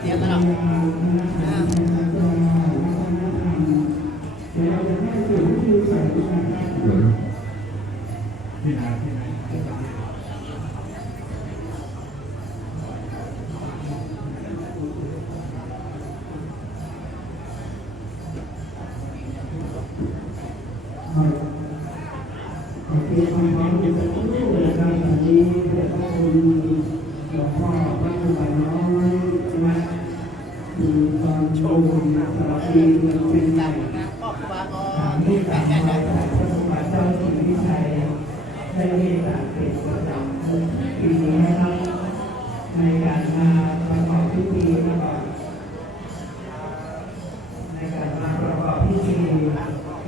เตรียมแล้วที่ไหน มีความพร้อมที่จะสู้นะครับวันนี้ขอบคุณหลวงพ่อพระครูบาน้อยนะมีความโชคดีสวัสดีเป็นใหญ่ถามที่ต่างมาจากพระครูบาเจ้าศรีวิชัยได้เมตตาเป็นประจำปีนี้นะครับในการมาประกอบพิธีนะครับในการมาประกอบพิธี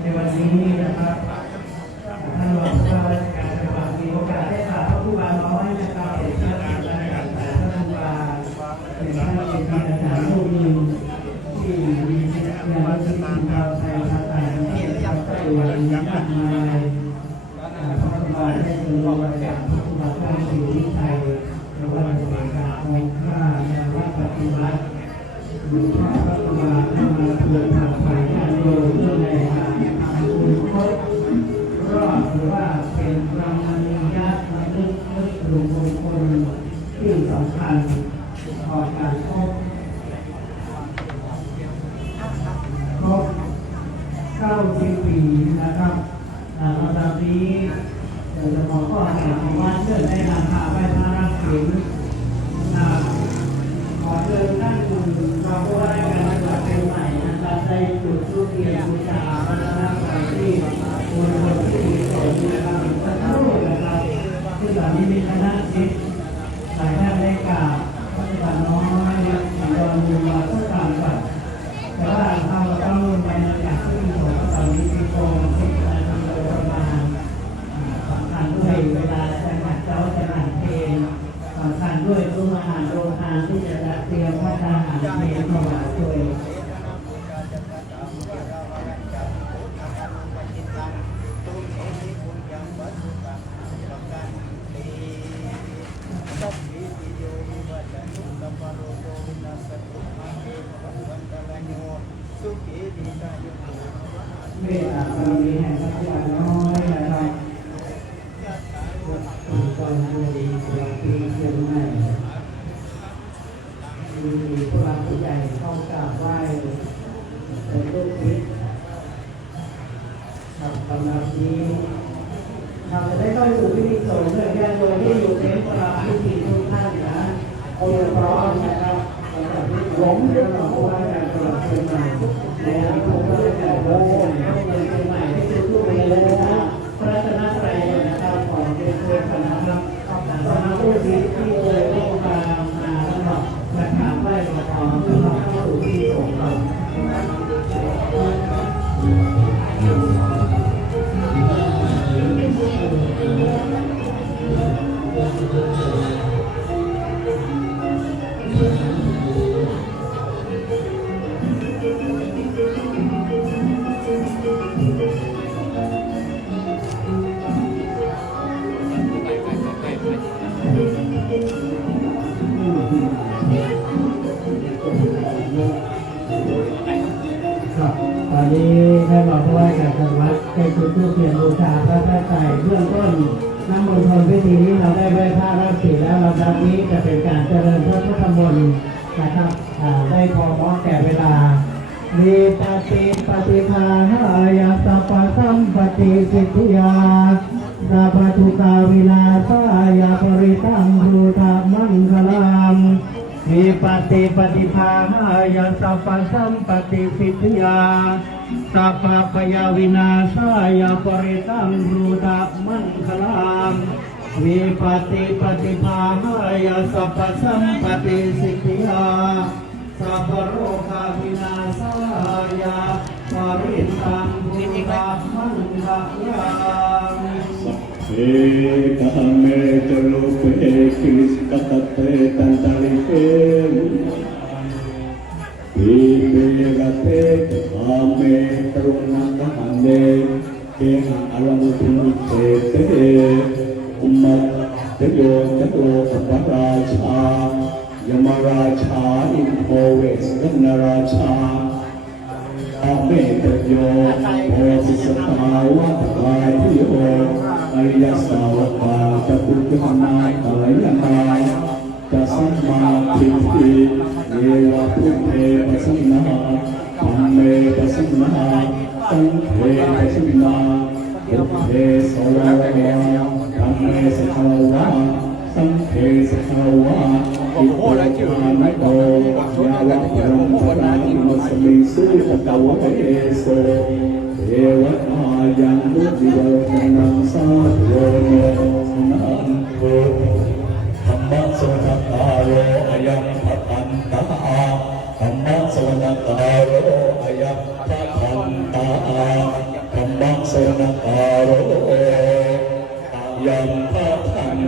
ในวันนี้นะครับท่านรองผู้ว่าราชการจังหวัดมีโอกาสได้กราบพระครูบาน้อยนะครับเป็นท่านอาจารย์พระครูบาเป็นท่านเป็นอาจารย์รูปหนึ่งที่มีวิทยาวัฒน์ชาวไทยชาวต่างประเทศชาวไต้หวันมากมายพระครูบาได้ทรงรอยจากพระครูบาเจ้าศรีวิชัยในวันเกิดการองค์ข้าในวัดปฏิบัติหลวงพ่อพระครูบาได้มาเพื่อทำฝ่ายญาติโยมเพื่อในการทำบุญครบรอบหรือว่าเป็นรางวัลญาตินึกถึงบุญคนที่สำคัญขอการครบ90 ปีนะครับลำดับนี้เดี๋ยวจะขอข้อหาของว่าเชิญได้นำพาไปพระรับศีลขอเชิญท่านรองผู้ว่าราชการจังหวัดเชียงใหม่นะครับได้จุดธูปเทียนบูชาพระรัตนตรัยที่บนบนที่มีสงฆ์นะครับท่านรู้นะครับที่ตอนนี้มีคณะศิษย์หลายท่านได้กราบพระบาทน้อยและสีดอนมูลมาทุกการก่อนแต่ว่าเราต้องลงไปจากที่มีสงฆ์ตอนนี้มีโกงที่จะทำโดยประมาณสำคัญด้วยเวลาจะหัดเจ้าจะหัดเพลงสำคัญด้วยตู้อาหารโรงทานที่จะเตรียมพระทหารเพลงถวายด้วย เมตตาบารมีแห่งพระพุทธน้อยนะครับตอนบุรีเชียงปีเชียงใหม่มีผู้รักผู้ใหญ่เข้ากราบไหว้เป็นลูกศิษย์ครับสำหรับนี้เราจะได้เข้าสู่พิธีสงฆ์เพื่อญาติโยมที่อยู่ในประลับพิธีทุกท่านนะเอาเรียบร้อยนะครับสำหรับที่หลงเรื่องของผู้ว่าการจังหวัดเชียงใหม่ในนามของผู้ว่าการจังหวัดเชียงใหม่ที่จุดทูปเลยนะครับพระรัตนตรัยนะครับของเรียนเชิญกันนะครับสำหรับผู้ที่เคยร่วมมานะครับมาถามไหว้ขอพรเพื่อเข้าสู่พิธีสงฆ์เราตอนนี้ได้บอกว่าจากจังหวัดได้จุดธูปเทียนบูชาพระราชาเบื้องต้นน้ำมนต์พรพิธีนี้เราได้ไหว้พระรับศีลแล้วลำดับนี้จะเป็นการเจริญพระพุทธมนต์นะครับได้พอเหมาะแก่เวลามีปฏิปฏิภาหายาสัพพสัมปติสิทธิยาสัพพทุกาวินาศายาปริตังรูธามังคลังมีปฏิปฏิภาหายาสัพพสัมปติสิทธิยาสัพพปยาวินาศายาปริตังรูธามังคลังมีปฏิปฏิภาหายาสัพพสัมปติสิทธิยาสัพพโรคาวินาศายาปริตังรูธามังคลังเอกะเมตโลเปกิริสกัตเตตันตาลิเปปีเปกะเตอาเมตรุณะกะหันเดเกหังอารมุติมิเตเตอุมัตเตโยเตโอสัพพราชายมราชาอินโพเวสกนราชาอาเมตโยโพธิสตาวัตถายโยอริยสาวกาจะพุทธนาตายนาจะสัมมาทิฏฐิเยวะพุทเทปัสสนาธัมเมปัสสนาสังฆเทปัสสนาเอ เทสวะธัมเมสขาวะสังเฆสขาวะอิโตนะโตยะวะรังปะนังมัสมิสุขตวะเอโสเทวตายังมุติวะนังสาโยโยนันโตธรรมะสวนาตาโรอายังพัทันตาธรรมะสวนาตาโรอายังพัทันตาธรรมะสวนาตาโรอายังพัทัน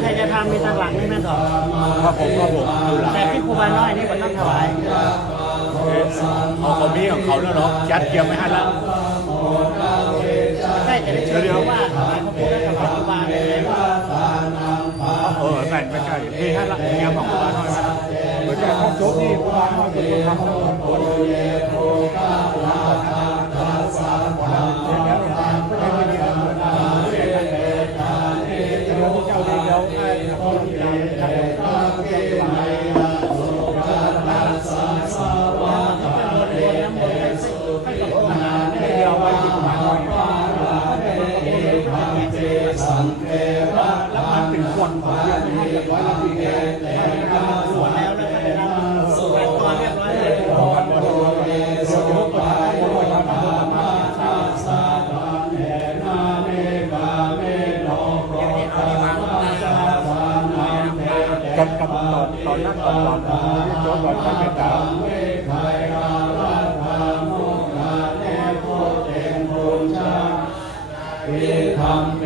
ใครจะทำมีทางหลังนี่แม่ต่อ ครับผมดูหลัง แต่ที่ครูบาน้อยนี่ก็ต้องถวาย เอาเขามีของเขาแล้วเนาะยัดเยียมไม่ให้ละ ใช่จะได้เชื่อว่าถวายพระพุทธถวายครูบาเนี่ย แม่นไม่ใช่ที่ให้ละเยียมของครูบาน้อยมาเหมือนกับข้อโจ๊กที่ครูบาน้อยเป็นคนทำเจ้าเดียวให้พ่อที่เราทำเดียวไว้ที่ครูบาน้อยแล้วมันถึงคนของเรื่องให้เรียบร้อยแล้วทีนี้ให้ทำสวนแล้วแล้วก็ได้รับสวนก่อนเรียบร้อยเลยกันกับตอนนั้นตอนที่โจ๊กก่อนใช้เป็นดาวธรรมเป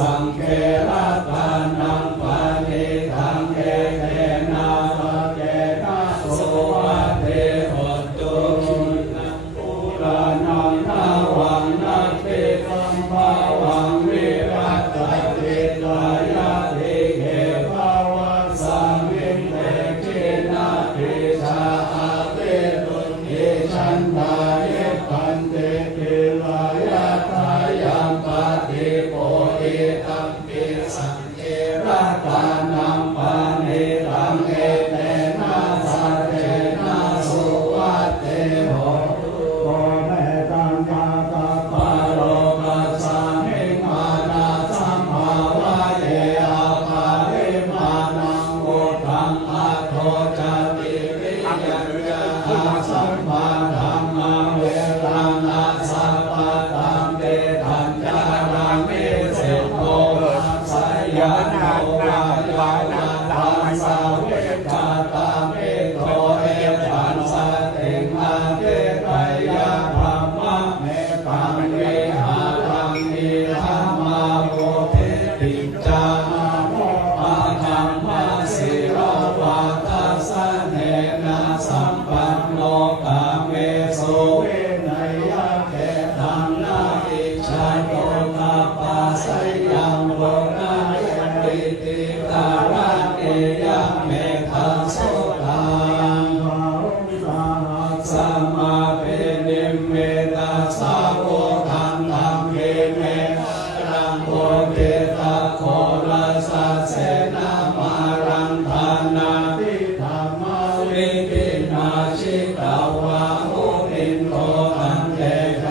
สังเกรัตานังปานิทังเกเทนาสเกนาโสวะเทหตุปุรานังนาวังนาติสัมภาวังวิรัตติตายาติเขภาวะสังวิเตกินาติชาอาเตตุนิชันทายปันเตติลายาทายังปาติโพธิตัมปิสังเกรัตานังปานิตังเอเตนะสัจเจนะสุวัตเตโหโกเมตังกาตาปาโลกัสสามิมานาสัมภาวะเยอาภาริมานังโกตังอัตโตจติวิยัญญาสัมภาธัมมังเวรังอัสสะปะตังเตทัญญารังมิเสโตสยานานาลานาลาสาเวกาตาเมโตเอปันสติมาเตไตยะธรรมะเมตังเวหารังนิธรรมาโพธิติจาโมอาธัมมาสิโรวาทัสสะเนนะสัมปันโนกาเมโสเวนัยยะเกตังนาอิชาโตตาปัสสยังโลกาติติตาระเนยะเมทัสโสตังภาวิสาสัมมาเปนิเมตัสสะโวทังธัมเมเมรังโอเตตะโครัสสะเสนามารังธานาติธรรมวิปินาชิตาวาหุนินโตอันเตเต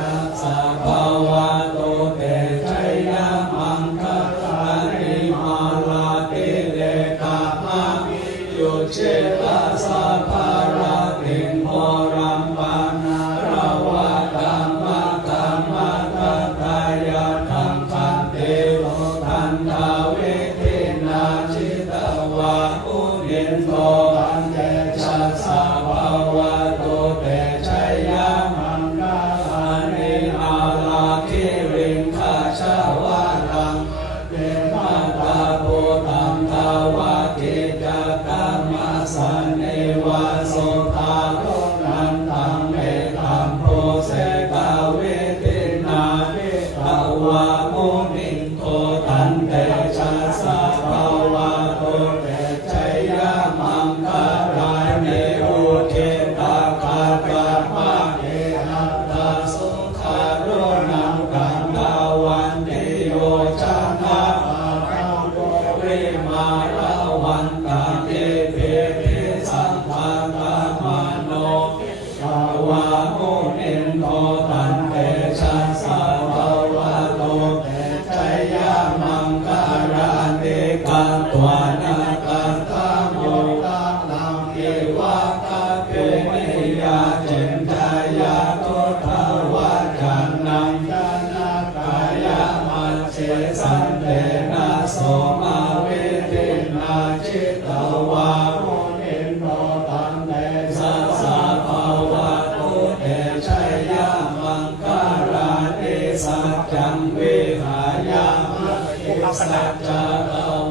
สัจจังวิหายามะสัจจะ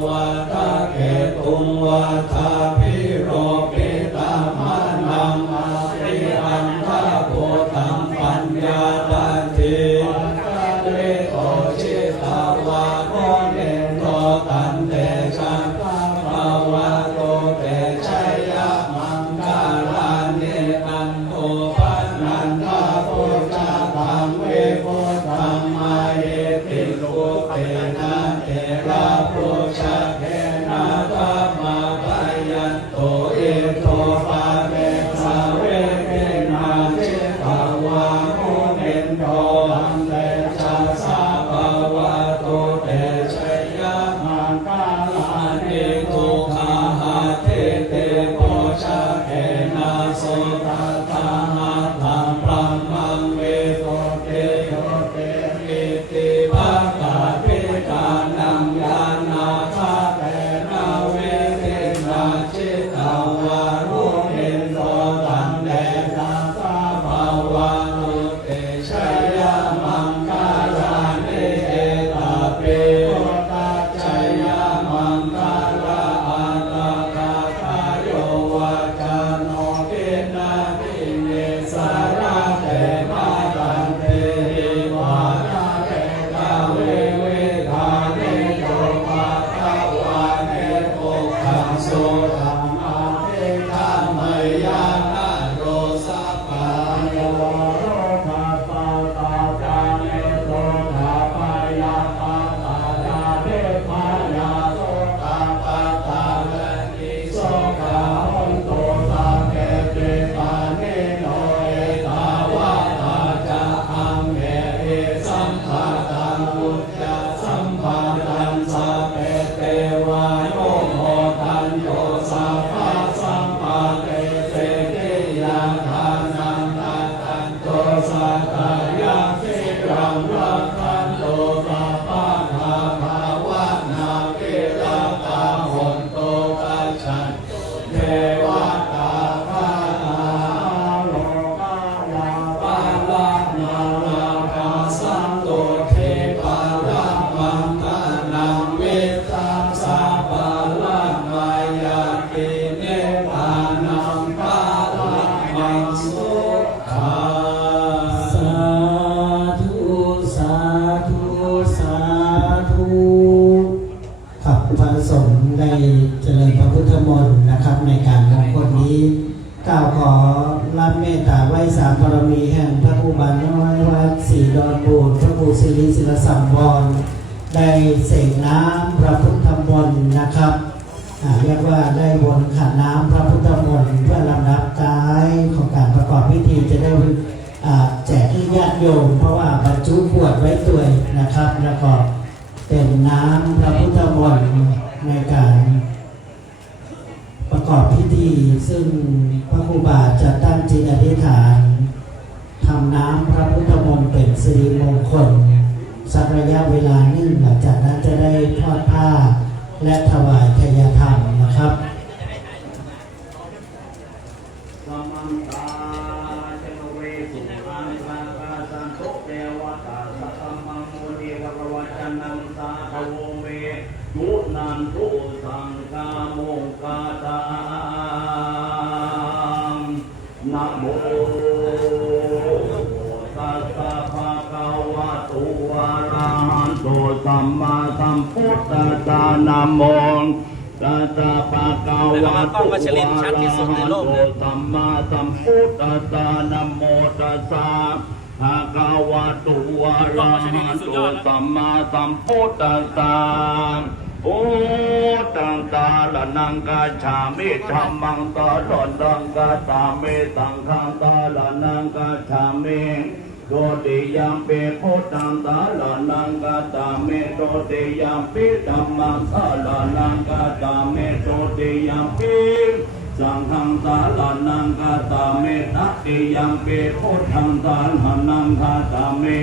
วัฏเกตุงวัฏพิโรปิตามานังอาริอันทะโพธังปัญญาตันติเวโอชิตาวาโมเนโตตันเตชังภาวะโตเตชัยยะมังคาลานิอันโตปันนันทาโพชาตังเวโพธังมาเยติโลเตนะเทระโพชาเทนะธรรมาปายันโตเอโตปาเมสาเวเกนะเจตาวาโมเนโตอันเตชะสาภาวะโตเตชัยยะมังคาลานิทุกขาหาเทเตโพชาเทนะโสตัสสะหะธังพระมังเวโตเตโยเตมิติภะกะปิตานังญาณาคาเตนะเวเทนะจิตตาวารุเนโตตันเดชะสาภาวะโตเตชัยยะมังคาลานิเอตาเปโตตัสชัยยะมังคาลาอัตตะคาคาโยวาจาโนเกนะมิเนสาระเตมาตันเตหิวานะเตกาเวเวทาเนโยปะทาวาเนโอคังโสธัมมาเทธามยานะโรสัพพะโยโรทัสสะตาจาเนโสทาปายาปะตาจาเทพายาโสกาปะตาเวนิโสกาหนโตสาเกเตปาเนโนเอตาวาตาจาอังเอเอสัมภาตังอุจจาสัมภาตังสาเปเตวาโยโหตันโยสัพพะสัมภาเตเสติยังทานังนาตันโตสัตตายาสิรังรักขันโตสัพพะทาภาวะนาเกลาตาหนโตกัจฉันเทวตาภาตาโลกายาปาลานานาคาสังโตเทปารัมมังกานังเวทัสสะปาลังมายาติเนปานังปาลังมังสุขาสาธุสาธุสาธุครับพระสงฆ์ได้เจริญพระพุทธมนต์นะครับในการมงคลนี้กล่าวขอรับเมตตาไหว้สามบารมีแห่งพระอุบาลน้อยวัดศรีดอนบูรพระครูศิริศิลสัมวรได้เสกน้ำพระพุทธมนต์นะครับเรียกว่าได้วนขันน้ำพระพุทธมนต์เพื่อลำดับกายของการประกอบพิธีจะได้แจกให้ญาติโยมเพราะว่าบรรจุขวดไว้ตัวยนะครับแล้วก็เป็นน้ำพระพุทธมนต์ในการประกอบพิธีซึ่งพระครูบาจะตั้งจิตอธิษฐานทำน้ำพระพุทธมนต์เป็นสิริมงคลสักระยะเวลาหนึ่งหลังจากนั้นจะได้ทอดผ้าและถวายทายธรรมนะครับสมังตาเจเวสุขังคาคาสันโตเทวตาสัพพังมุนีภะวะจันนังสาภโวเมยุนันทุสังฆาโมกาตานะโมตัสสะภะคะวะโตอะระหะโตสัมมาสัมพุทธัสสะนะโมตัสสะภะคะวะโตอะระหะโตสัมมาสัมพุทธัสสะนะโมตัสสะภะคะวะโตอะระหะโตสัมมาสัมพุทธัสสะโอตังตาลนังกาชามิธัมมังตาลนังกาตามิสังฆังตาลนังกาชามิโตติยัมปิพุทธังตาลนังกาตามิโตติยัมปิธัมมังตาลนังกาตามิโตติยัมปิสังฆังตาลนังกาตามิตติยัมปิพุทธังตาลนังกาตามิ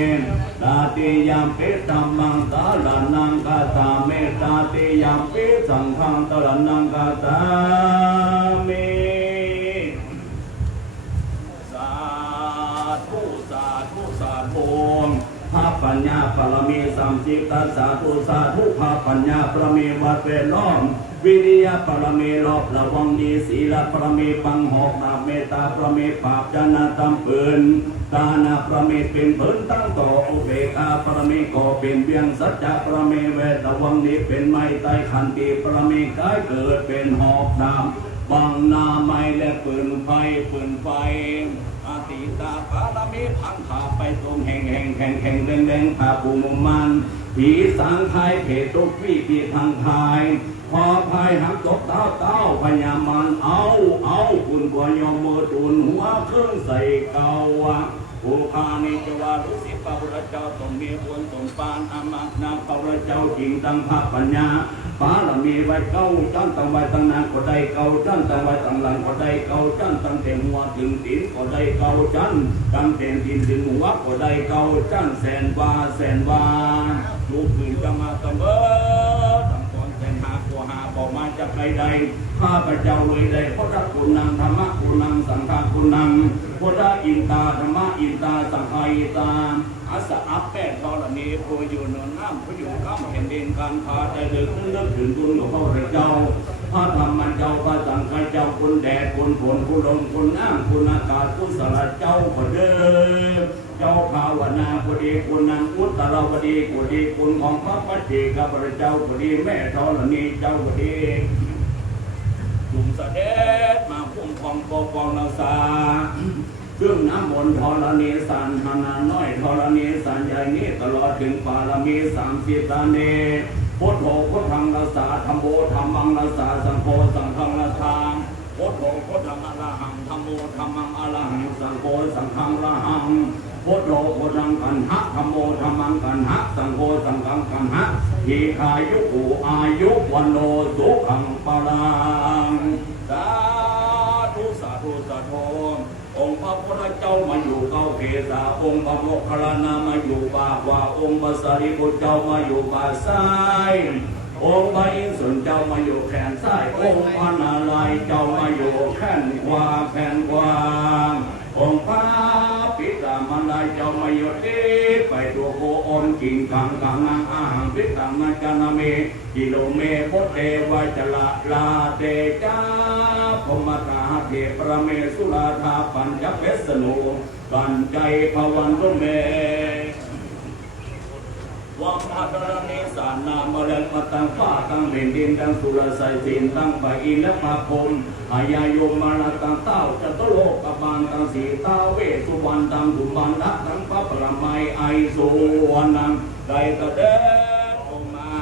ตติยัมปิธัมมังตาลนังกาตามิตติยัมปิสังฆังตาลนังกาตามิสาธุสาธุสาธุ พระป ญญาปรมีสัมสิตัสสาธุสาธุภาปัญญาปรมีวัดเวรล้อมวิริยะปรมีรอบระวังดีศีลปรมีปังหอกนาเมตตาปรมีปราบจนาตำปืนตานาปรมีเป็นผืนตั้งต่ออุเบกขาปรมีก่อเป็นเบียงสัจจะปรมีเวทระวังดีเป็นไม้ไตขันติปรมีกายเกิดเป็นหอกดำบังนาไม้และปืนไฟอาติตาปารมีพังขาไปตรงแห่งแข่งแดงขาปูมุมันผีสังไทยเพศตุกพี่ปีทางไทยพอพายหักตกเต้าพญามันเอาคุณบัวยอมมือตุนหัวเครื่องใส่เกาวะผู้พานิจวารุสิพระพุทธเจ้าต้องมีบุญสมปานอามานาพระพุทธเจ้าจริงตั้งพระปัญญาปาละมีไว้เก้าจันตั้งไว้ตั้งนานก็ได้เก้าจันตั้งไว้ตั้งหลังก็ได้เก้าจันตั้งแต่หัวถึงตีนก็ได้เก้าจันตั้งแต่ตีนถึงหัวก็ได้เก้าจันแสนวาลูกขึ้นจะมาตะเบอตั้งก่อนแสนหากัวหาบอกมาจากใดข้าพเจ้าเลยได้พระคุณนางธรรมะคุณนางสังฆคุณนางพระอินตาธรรมะอินตาสังฆอินตาอาสาอัปแปดธรณีผู้อยู่เนินน้ำผู้อยู่ข้ามแผ่นดินการพาใจเลือกนึกถึงคุณของพระเจ้าพระธรรมเจ้าพระสังฆเจ้าคุณแดดคุณฝนคุณลมคุณน้ำคุณอากาศคุณสลัดเจ้าขอเดิมเจ้าภาวนาพอดีคุณนางอุตตรพอดีพอดีคุณของพระปัจเจกพระเจ้าพอดีแม่ธรณีเจ้าพอดีจุ่มเสด็จมาพุ่มพองปกป้องรักษาซึ่งน้ำมนต์ธรณีสันหนาน้อยธรณีสันใหญ่นี้ตลอดถึงปารมี30ตาเนพุทโธพุทธังรักษาธัมโมธัมมังรักษาสังโฆสังฆังรักษาพุทโธพุทธังอรหังธัมโมธัมมังอรหังสังโฆสังฆังอรหังพุทโธพุทธังกันหะธัมโมธัมมังกันหะสังโฆสังฆังกันหะทีขายุกูอายุวันโนสุขังปรังสาธุสาธุสาธุองค์พระพุทธเจ้ามาอยู่เก้าเกศาองค์พระโมคคัลลานะมาอยู่ปากว่าองค์พระสารีบุตรเจ้ามาอยู่ปากซ้ายองค์พระอินทร์เจ้ามาอยู่แขนซ้ายองค์พระนารายณ์เจ้ามาอยู่แขนขวาองค์พระปิตามันลายเจ้ามาอยู่ที่ไปตัวโกอมกิ่งกังนางอาหังปิตามันจานาเมกิโลเมพุทเทวจละลาเตจาพมตาเทปรเมสุราธาปัญจเพสนุปัญใจภวันตุเมวังอาตระเนสานนามเรมตังฟ้าตั้งแผ่นดินตั้งสุรสัยสินตั้งไปอินและภาคมอายาโยมาลาตังเต้าจตุโลกบาลตั้งสีตาเวสุวรรณตั้งบุบันดักตั้งพระประมัยไอสุวรรณังได้กระเดออกมา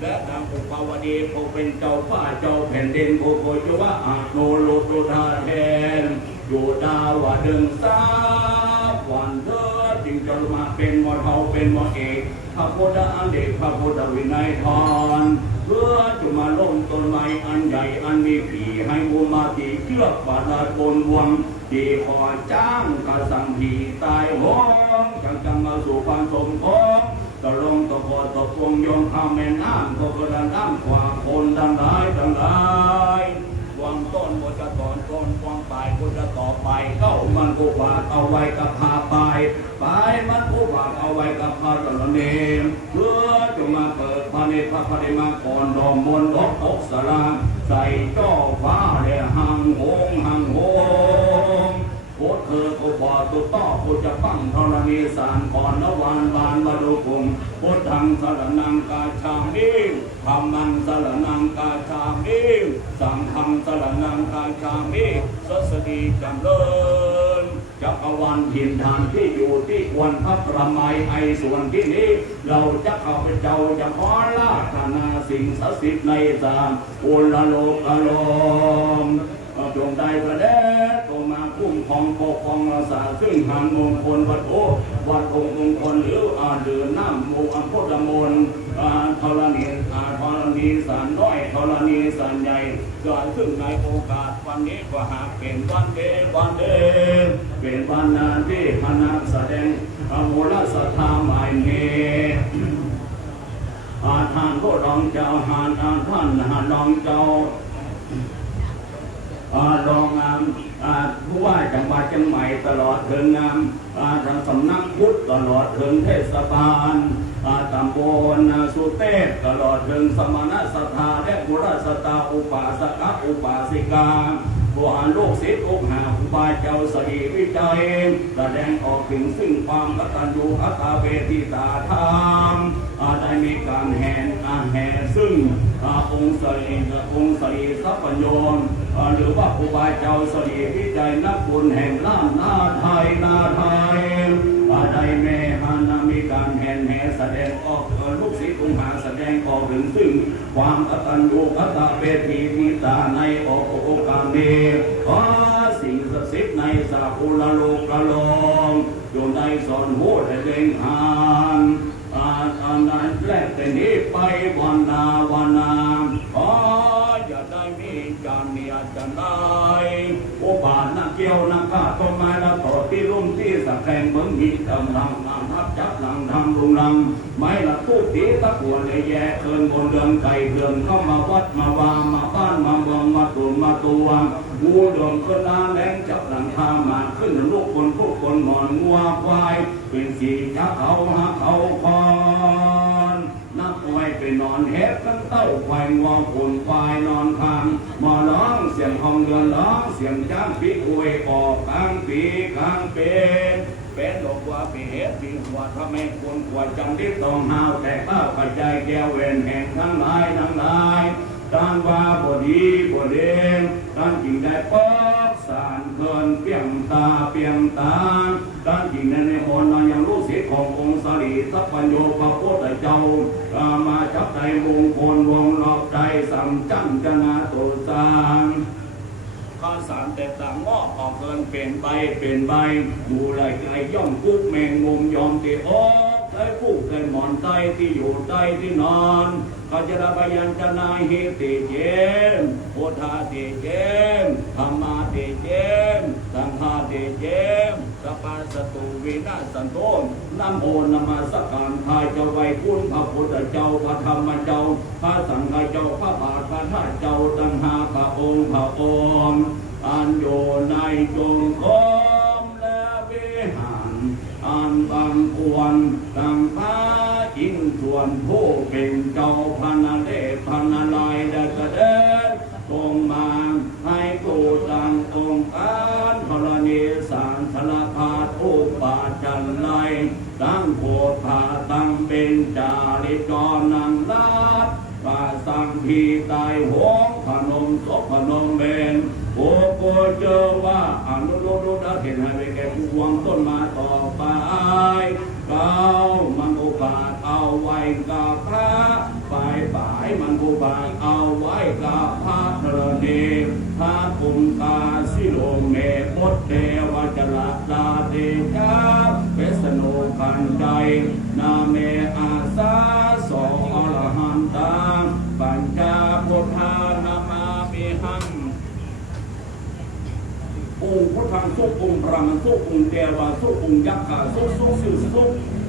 และดังอุปาวดีผู้เป็นเจ้าฟ้าเจ้าแผ่นดินผู้โกจวะอาโนโลตุธาเทนอยู่ดาวดึงสาวันเธอจึงจะมาเป็นวะเทาเป็นวะเอกพระพุทธอันเดชพระพุทธวินัยทรเพื่อจะมาล้มต้นไม้อันใหญ่อันมีผีให้บุมาตีเชือกบาดาลบนวังตีขอจ้างกระสังผีตายห้องจังมาสู่ความสมพงตะลงตะโกตะพวงยงข้ามแม่น้ำก็กระดังกว่าคนดังหลายวังต้นก็จะตอนต้นวังปลายก็จะต่อไปเก้ามันกูฝากเอาไว้กับพาไปมันกูฝากเอาไว้กับพาตะละเนมเพื่อจะมาเปิดพระเนตรพระปฏิมาก่อนดอมมนต์ดอกตกสลามใส่จ่อฟ้าเดหังโหงโคตรเธอก็บอกตุต้อกูจะฟังธรณีสารก่อนละวานมาดูกุมพุทธังสรณังกาชามิธรรมังสรณังกาชามิสังฆังสรณังกาชามิสดีจำเริญจักรวาลถิ่นฐานที่อยู่ที่ควรพระประมัยไอส่วนที่นี้เราจะข้าพเจ้าจะขอลาธนาสิ่งศักดิ์สิทธิ์ในสามอุลโลกโลมจงได้ประเดชจงมาคุ้มครองปกครองรักษาซึ่งหานมงคลวัดองค์มงคลหรือเดือนน้ำมูอัมพุทธมนต์ธรณีสารน้อยธรณีสารใหญ่เกิดซึ่งในโอกาสวันนี้ก็หากเป็นวันเดเป็นวันนาที่คณะแสดงโมรสธรรมใหม่เนท่านก็รองเจ้าท่านรองเจ้ารอง ผู้ว่าจังหวัดเชียงใหม่ตลอดถึงงามทางสำนักพุทธตลอดถึงเทศบาลตำบลสุเทพตลอดถึงสมณสถานและบุรสตาอุปาสกอุปาสิกาบวรลูกศิษย์ลูกหาครูบาเจ้าสรีวิจัยแสดงออกถึงซึ่งความกตัญญูกตเวทิตาธรรมได้มีการแห่ซึ่งองค์สรีสัพพโยมหรือว่าครูบาเจ้าสรีวิจัยนักบุญแห่งล้านนาไทยได้แม่ฮันมีการแห่แสดงออกลูกศิษย์ลูกหาแสดงออกถึงซึ่งความกตัญญูกตเวทิตาในโอกาสนี้สิ่งศักดิ์สิทธิ์ในสากุลโลกโลกอยู่ในสอนโหดและเล่งหานนั้นแรกแต่นี้ไปวันนาอย่าได้มีจานเนียจันได้อุบาทนักเกี่ยวนักฆ่าต้นไม้และต่อที่รุ่มที่สักแข่งเหมือนมีกำลังทับจับหลังทำรุงรังไม่ละตู้ตีตะกวนเลยแย่เกินบนเรือนไก่เรือนเข้ามาวัดมาวามาบ้านมาเมืองมาตัวงูเดินขึ้นน้ำแรงจับหลังคามาขึ้นลูกคนพวกคนหมอนงัวควายเป็นสีจักเขาหาเขาคอนนักไว้ไปนอนเฮ็ดกันเต้าควายงวงขุนควายนอนคางหมอร้องเสียงห้องเดือนร้องเสียงจ้างปีอวยออกกลางปีกลางเป็นดอกว่าปีเฮ็ดปีหัวทำให้คนขวดจำที่ต้องหาวแต่ข้าวกระจายแก้วเวนแห่งทั้งหลายด้านว่าบดีด้านจริงได้ปอกสารเกินเปี่ยมตาด้านจริงในโอนยังรู้สิขององค์สรีสัพพัญโยพระพุทธเจ้ามาจับใจวงคนวงรอบใจสัมจังจนาตุสางข้าสารแต่ต่างงอกออกเกินเป็นใบดูไหลไกลย่อมกุ๊กแมงมุมยอมตีออกไอ้ผู้เคยหมอนใจที่อยู่ใจที่นอนเขาจะระบายัญจนาหิติเจมโพธาติเจมธรรมาติเจมสังฆาติเจมสัพพะสตุวินาสันโตน้ำโอนนมาสักการทายเจ้าไว้คุณพระพุทธเจ้าพระธรรมเจ้าพระสังฆเจ้าพระบาทพระธาตุเจ้าตั้งหาพระองค์อันโยในจงคมและวิหารอันบางควรตั้งพระอินทร์ส่วนผู้เป็นเจ้าพนาเลพนาลายได้เสด็จตรงมาให้กูตังองค์การธรณีสารสารพาทุกบาจันไลตั้งโพธาตั้งเป็นจาริกรนังลาดปาสังพีตายหงพนมศพพนมเบนโอ้โกเจอว่าอนุโลดุดาเห็นให้ไปแก่ผู้วงต้นมาต่อไปเรามันอุบาทเอาไว้กับพระฝ่ายมันอุบาทเอาไว้กับพระธรณีพระกุมตาสิโลเมมดเทวจระดาเตชะเวสโนคันใจนาเมอาสาสองอรหันตังปัญจพุทธานามามิหังองค์พุทธังสุองค์พระมันสุองค์เทวาสุองค์ยักษ์ขาสุ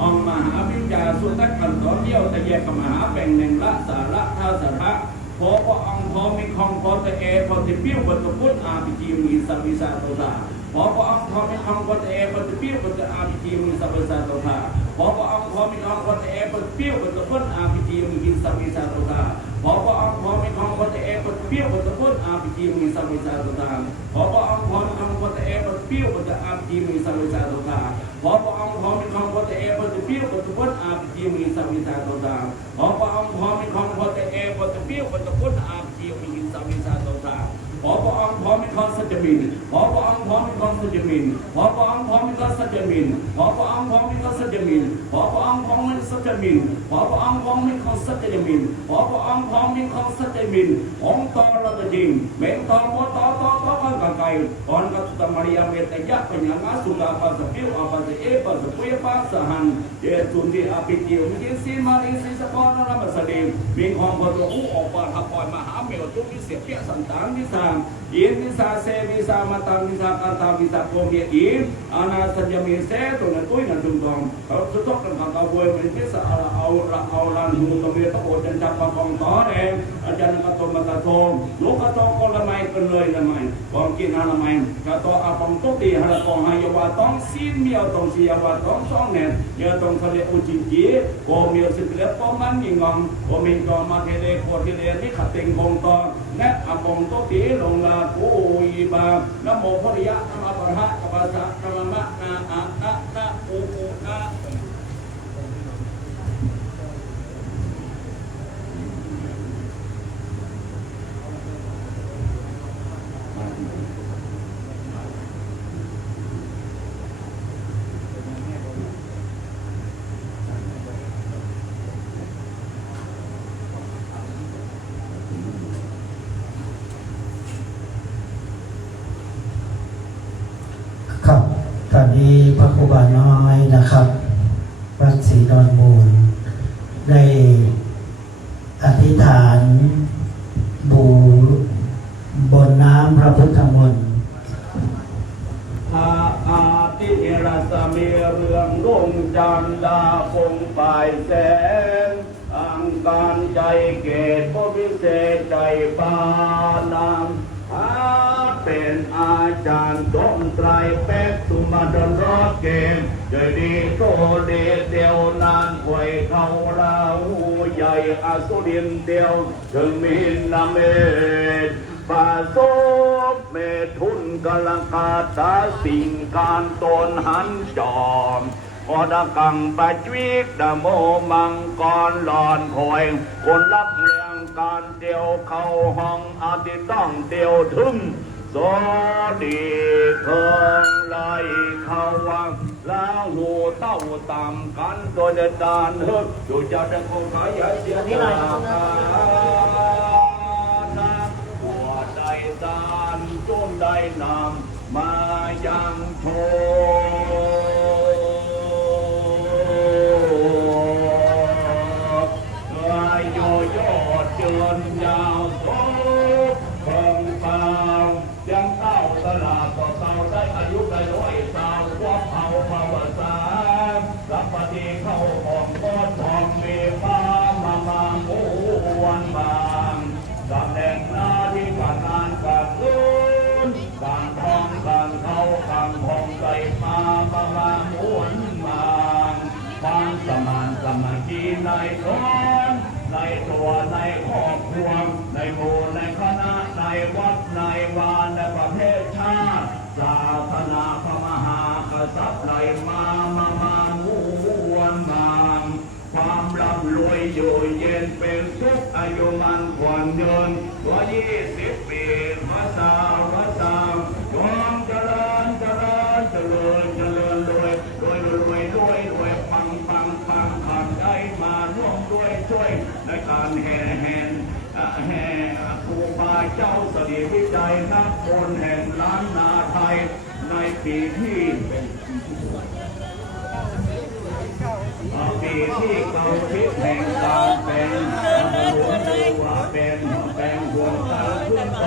องค์มหาวิญญาสุตักขันต่อเที่ยวตะเยกมหาแบ่งหนึ่งละสาระท่าสถะขอพระองค์พอมีคองพอตะเอพอตะเปี้ยวพอตะพุทธอาภิจีมีสัมมิสาโตตาขอพระองค์พอมีคองพอตะเอพอตะเปี้ยวพอตะอาภิจีมีสัมมิสาโตตาขอพระองค์พอมีคองพอตะเอพอตะเปี้ยวพอตะพุทธอาภิจีมีสัมมิสาโตตาขอพระองค์พอมีคองพอตะเอพอตะเปี้ยวพอตะพุทธอาภิจีมีสัมมิสาโตตาขอพระองค์พอมีคองพอตะเอพอตะเปี้ยวพอตะอาภิจีมีสัมมิสาโตตาขอพระองค์พอมีคองพอตะเอพอตะเปี้ยวพอตะพุทธอาภิจีมีสัมมิสาโตตาขอพระองค์พอมีคองพอตะเอพอตะเปี้ยวพอตะพุทธอาภิจีมีสัมมิสาโตตาขอพระองค์พอมีคองสัจมินขอพระองค์พอมีคองสัจมินขอพระองค์พอมีคองสัจมินขอพระองค์พอมีคองสัจมินขอพระองค์พอมีสัจมินขอพระองค์พอมีคองสัจมินขอพระองค์พอมีคองสัจมินองตอระตจิงเมงตอมตอกันกะไกอนกัตตมริยเมตยะปัญญาสุลาปัสปิวอปัสเอปัสปุยปัสหันเจตุนิอภิจิวมิสิมาริสิสปอนนามสดีมีของพระอุออกปาทับปอยมหาเมตุวิเศษเพียสันตานวิสามยินวิสาเสวิสามาตังวิสากันตาวิสาโกเมียอิมอาณาสัญญมีเสตุนตุ้ยนันจุงตอง เขาสุดท้ายกันกับเวรเป็นพิษเอาลันหูตะเมียตะโกนจันจับประกองต่อเองอาจารย์กระตมาตะโทมลูกกระตก็ละไม่กันเลยละไม่กองกินอะไรไม่กระตอาปองตุตีฮะละกองหายว่าต้องซีนเมียวต้องเสียว่าต้องซ่องเน่ยเยอะต้องทะเลอุจิจีโกเมียวสิเล็บป้องมันยิงงองโกมิงกองมาเทเลโคเทเลนี่ขัดเต็งคงตอและอาปองตุตีลงลาปูอีบานะโมพุทธิยะนะปะหะกะปะสะกะมะนะอะนะอูนะ ครับตอนนี้พระครูบาน้อยนะครับวัดศรีดอนมูลได้อธิษฐานบูบนน้ำพระพุทธมนต์ อาทิเอราสเมีเรืองรุ่งจันดาคงปลายแสงอังการใจเกตพวิเศษใจปานามเป็นอาจารย์ดมไตรเป็กสุมาดนรอดเกมใจดีโตเดเดียวนานควยเขาลาหูใหญ่อสุรินเดียวถึงมินนาเมตปาโซเมทุนกลังกาตาสิ่งการตนหันจอมพอดกังปะจวิกดะโมมังกรหลอนคอยคนรับเรื่องการเดียวเข้าห้องอาทิต้องเดียวถึงโซดีเคิงไล่เข้าวังแล้วหูเต้าตามกันโดยดานเฮิกอยู่จะได้คงขายเสียงาหัวใดดานจนได้นำมายังโชโยโย่เจินยาวโตเพิ่งเปล่ายังเต้าตลาดต่อเต้าได้อายุได้ร้อยสาวควบเอาภาวสารับปฏิเข้าของก้อนทองมีมาม้วนบางตำแหน่งหน้าที่การงานการเงินการทองการเข้าการทองใจมาม้วนบางความสมานสมัคคีในร้อนในตัวในครอบครัวในหมู่ในคณะในวัดในวานในประเทศชาติศาสนาพระมหากษัตริย์ไหลมาม้วนบางความร่ำรวยอยู่เย็นเป็นสุขอายุมันขวัญเงิน20 ปีมาสาวจงเจริญรวยปังขันได้มาร่วมด้วยช่วยในการแห่ครูบาเจ้าเสด็จวิจัยนักคนแห่งล้านนาไทยในปีที่เก่าทิศแห่งการเป็นว่าเป็นแปลงดวงตาขึ้นไป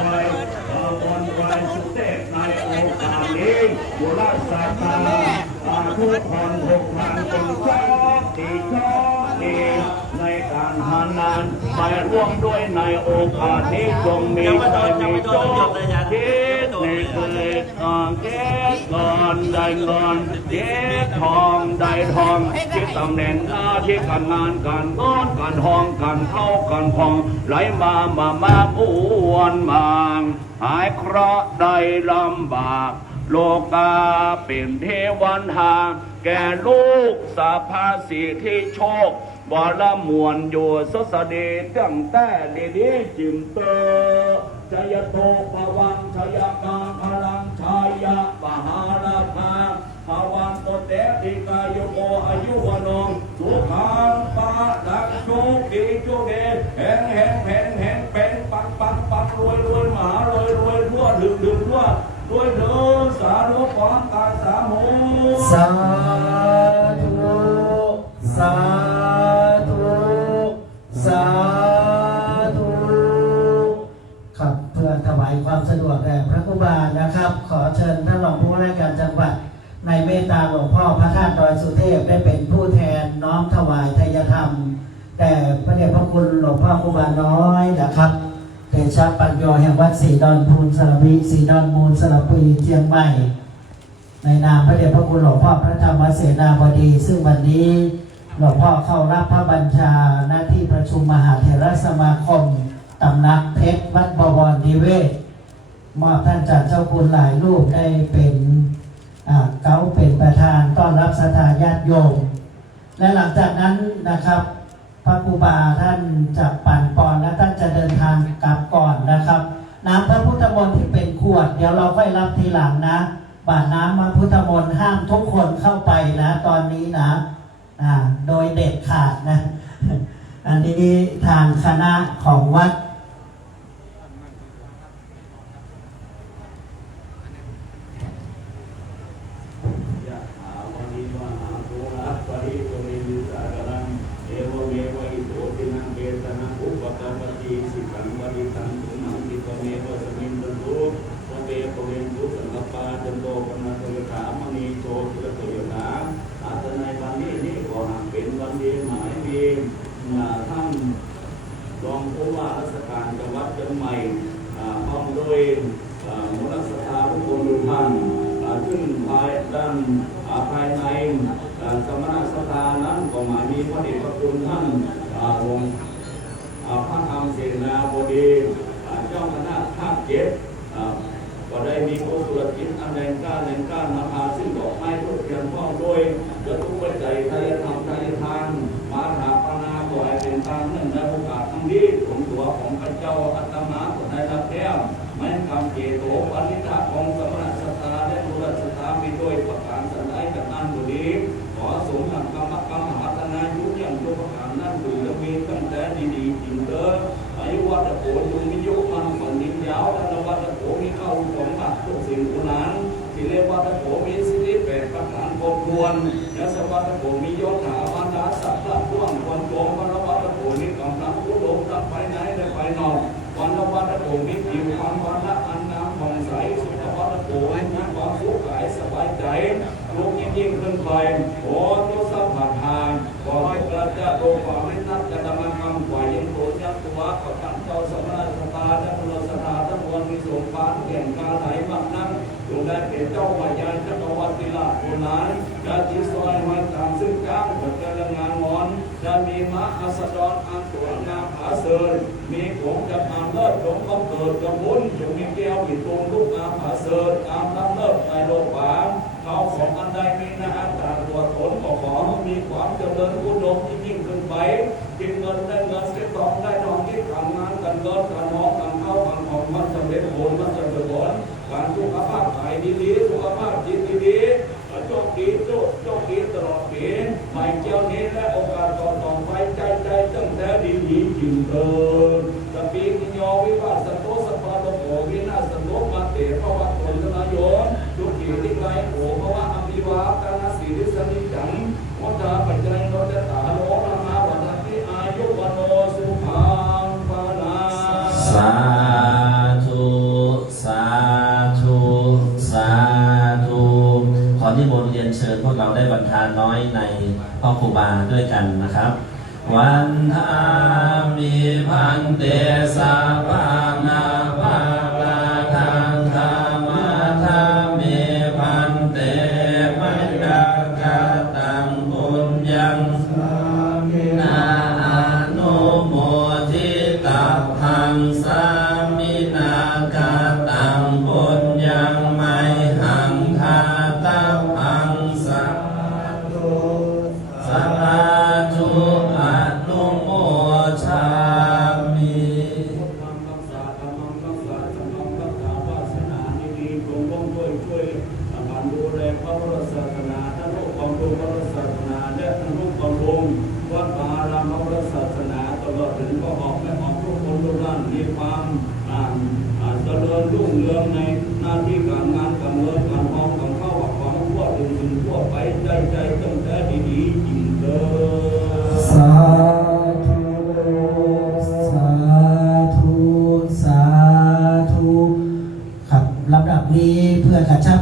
วันสุเทพในโอกาสนี้บุรัสตาทุกคนจงโชคดีในการหานานไปร่วมด้วยในโอกาสนี้จงมีใจมีโชคคิดในเกิดเก็บเงินได้เงินเก็บทองได้ทองคิดตำแหน่งหน้าที่การงานการเงินการทองการเข้าการพองไหลมาอ้วนมางหายเคราะห์ได้ลำบากโลกาเป็นเทวันหาแก่ลูกสาภาสีที่โชคบละมวนอยู่สสดีตั้งแต่ดีจิมเตอชยโตภวังชยกังพลังชายะมหาลาภาภวังตเตติกายโกอายุวโนสุขังปะลักโชคดีโชคดีแห่งเป็นปังรวยมหารวยทั่วดึงทั่วด้วยเดินสาธุขอการสาธุ สาธุสาธุสาธุครับเพื่อถวายความสะดวกแด่พระครูบานะครับ ขอเชิญท่านรองผู้ว่าราชการจังหวัดในเมตตาหลวงพ่อพระธาตุดอยสุเทพได้เป็น เป็นผู้แทนน้อมถวายทายธรรมแต่พระเดชพระคุณหลวงพ่อครูบาน้อยนะครับเดชะปัญโยแห่งวัดศรีดอนพูนสระบุรีศรีดอนมูลสระบุรีเชียงใหม่ในนามพระเดชพระคุณหลวงพ่อพระธรรมเสนาบดีซึ่งวันนี้หลวงพ่อเข้ารับพระบัญชาหน้าที่ประชุมมหาเถรสมาคมตำหนักเพชรวัดบวรนิเวศมอบท่านจัดเจ้าคุณหลายรูปได้เป็นเขาเป็นประธานต้อนรับศรัทธาญาติโยมและหลังจากนั้นนะครับพระครูบาท่านจะปั่นปอนและท่านจะเดินทางกลับก่อนนะครับน้ำพระพุทธมนต์ที่เป็นขวดเดี๋ยวเราค่อยรับทีหลังนะบาตรน้ำพระพุทธมนต์ห้ามทุกคนเข้าไปนะตอนนี้นะโดยเด็ดขาดนะอันนี้ทางคณะของวัดท่านรองผู้ว่าราชการจังหวัดเชียงใหม่พร้อมด้วยมูลสถาทุกคนทุกท่านขึ้นภายด้านภายในสมณสถานั้นก็หมายมีพระเดชพระคุณท่านหลวงพระธรรมเสนาบดีเจ้าคณะภาค7ก็ได้มีโอสุรกิจอันแรงกล้านำพาซึ่งดอกไม้ทุกเทียนพร้อมด้วยเดือดทุกปัจจัยไทยธรรมไทยทานมาถาปนาขอให้เป็นตามนั่นในโอกาสทั้งนี้ของตัวของพระเจ้าอัตมาคนในรับแก้วไม่กำเจโตปณิธาของสมณสถาและมูลสถามีโดยประการสันไดจากนั้นบุรีขอสมกับกรรมกรรมหัตนายุยังตัวประการนั้นดูจะมีตั้งแต่ดีๆจริงเด้ออายุวัดโขยุมิยุมันเหมือนนิ้ยาวและวัดโขมีเข้าของบัตรทุกสิ่งทุกนั้นที่เรียกว่าโขมีสิทธิแปดประการครบถ้วนและสวัสดิ์โขมียศถาบรรดาศักดิ์ร่วงคนโกงวันวัดโขมีกำลังผู้ลงทั้งภายในและภายนอกวันวัดโขมีผิวพรรณวันละอันน้ำผ่องใสสุขวัดโขให้มีความสุขกายสบายใจลุกยิ่งขึ้นไปโอ้ทุกสัมผัสทางขอให้พระเจ้าโลกความไม่นับจะดำเนินคำกว่ายิ่งโตยักษ์ตัวขอท่านเจ้าสมณสถาและมูลสถาทั้งมวลมีสมบัติแห่งกาไหลมากนั้นจงได้เป็นเจ้าวายานจักรวรรดิลาภคนนั้นจะที่ซอยมาตามซึ่งก้าวผลการงานงอนจะมีม้าอัสดรอันสวยงามผาเสยมีของจะผ่านเลิศของเขาเกิดกระพุ้นจงมีแก้วปิดตรงลูกงามผาเสยตามน้ำเลิศในโลกบางเขาของอันใดมีหน้าตาตัวตนก็ขอมีความเจริญอุดมยิ่งขึ้นไปกินเงินได้เงินเสียทองได้ทองที่ทำงานกันเลิศกันน้องกันเข้ากันของมันจะเป็นผลมันจะเป็นผลการสุขภาพกายดีๆสุขภาพจิตดีๆโชคดีโชคดีตลอดปีใหม่เจ้านี้และโอกาสต่อไปใจตั้งแต่ดีจริงเกินสปีกิญโยวิวาสโตสปาโลโกวินาสโตมาเตภวะตนนายนทุกขีที่ไกลโอภวะอภิวาตนาสีริสนิจังวัฏปัจจัยโนเตตาโลนามาวันติอายุวันโนสุขังปานาสาธุสาธุสาธุขอที่บนเรียนเชิญพวกเราได้บรรทานน้อยในพ่อครูบาด้วยกันนะครับวันทามิพันเตสาปานาภาลาทังธรรมธรรมิพันเตมัจจกตังปุญญังนาโนโมทิตัพพังสามินากตังปุญญังไมหังคาตัพพังสาธุสาธุอนุโมทามิ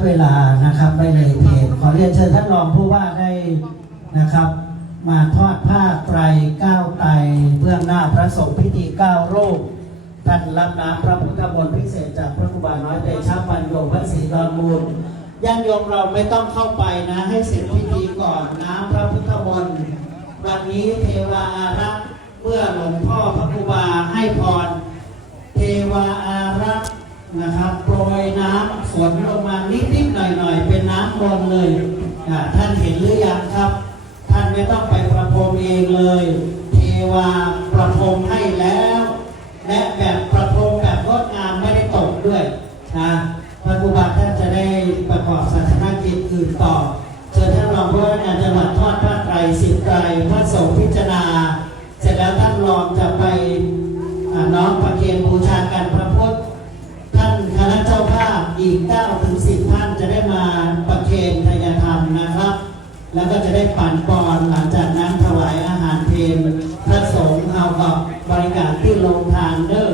เวลานะครับไม่เลยเพจขอเรียนเชิญท่านรองผู้ว่าได้นะครับ มาทอดผ้าไตร9 ไตรเบื้องหน้าพระสงฆ์พิธี9 รูปท่านรับน้ำพระพุทธมนต์พิเศษจากพระครูบาน้อยเตชะปัญโยวัดศรีดอนมูลญาติโยมเราไม่ต้องเข้าไปนะให้เสร็จพิธีก่อนน้ำพระพุทธมนต์วันนี้เทวาอารักษ์เมื่อหลวงพ่อพระครูบาให้พรเทวาอารักษ์นะครับโปรยน้ำฝนลงมานิดๆหน่อยๆเป็นน้ำมนต์เลยท่านเห็นหรือยังครับท่านไม่ต้องไปประพรมเองเลยเทวาประพรมให้แล้วและแบบประพรมแบบงดงามไม่ได้ตกด้วยนะพระครูบาท่านจะได้ประกอบศาสนกิจอื่นต่อเชิญท่านรองผู้ว่าราชการจังหวัดทอดผ้าไตร10 ไตรพระสงฆ์พิจารณาเสร็จแล้วท่านรองจะไปน้อมประเคนบูชากันพระพุทธท่านคณะเจ้าภาพอีก9 ถึง 10 ท่านจะได้มาประเคนทายธรรมนะครับแล้วก็จะได้ปั่นปอนหลังจากนั้นถวายอาหารเพลพระสงฆ์เอากับบริการที่โรงทานเด้อ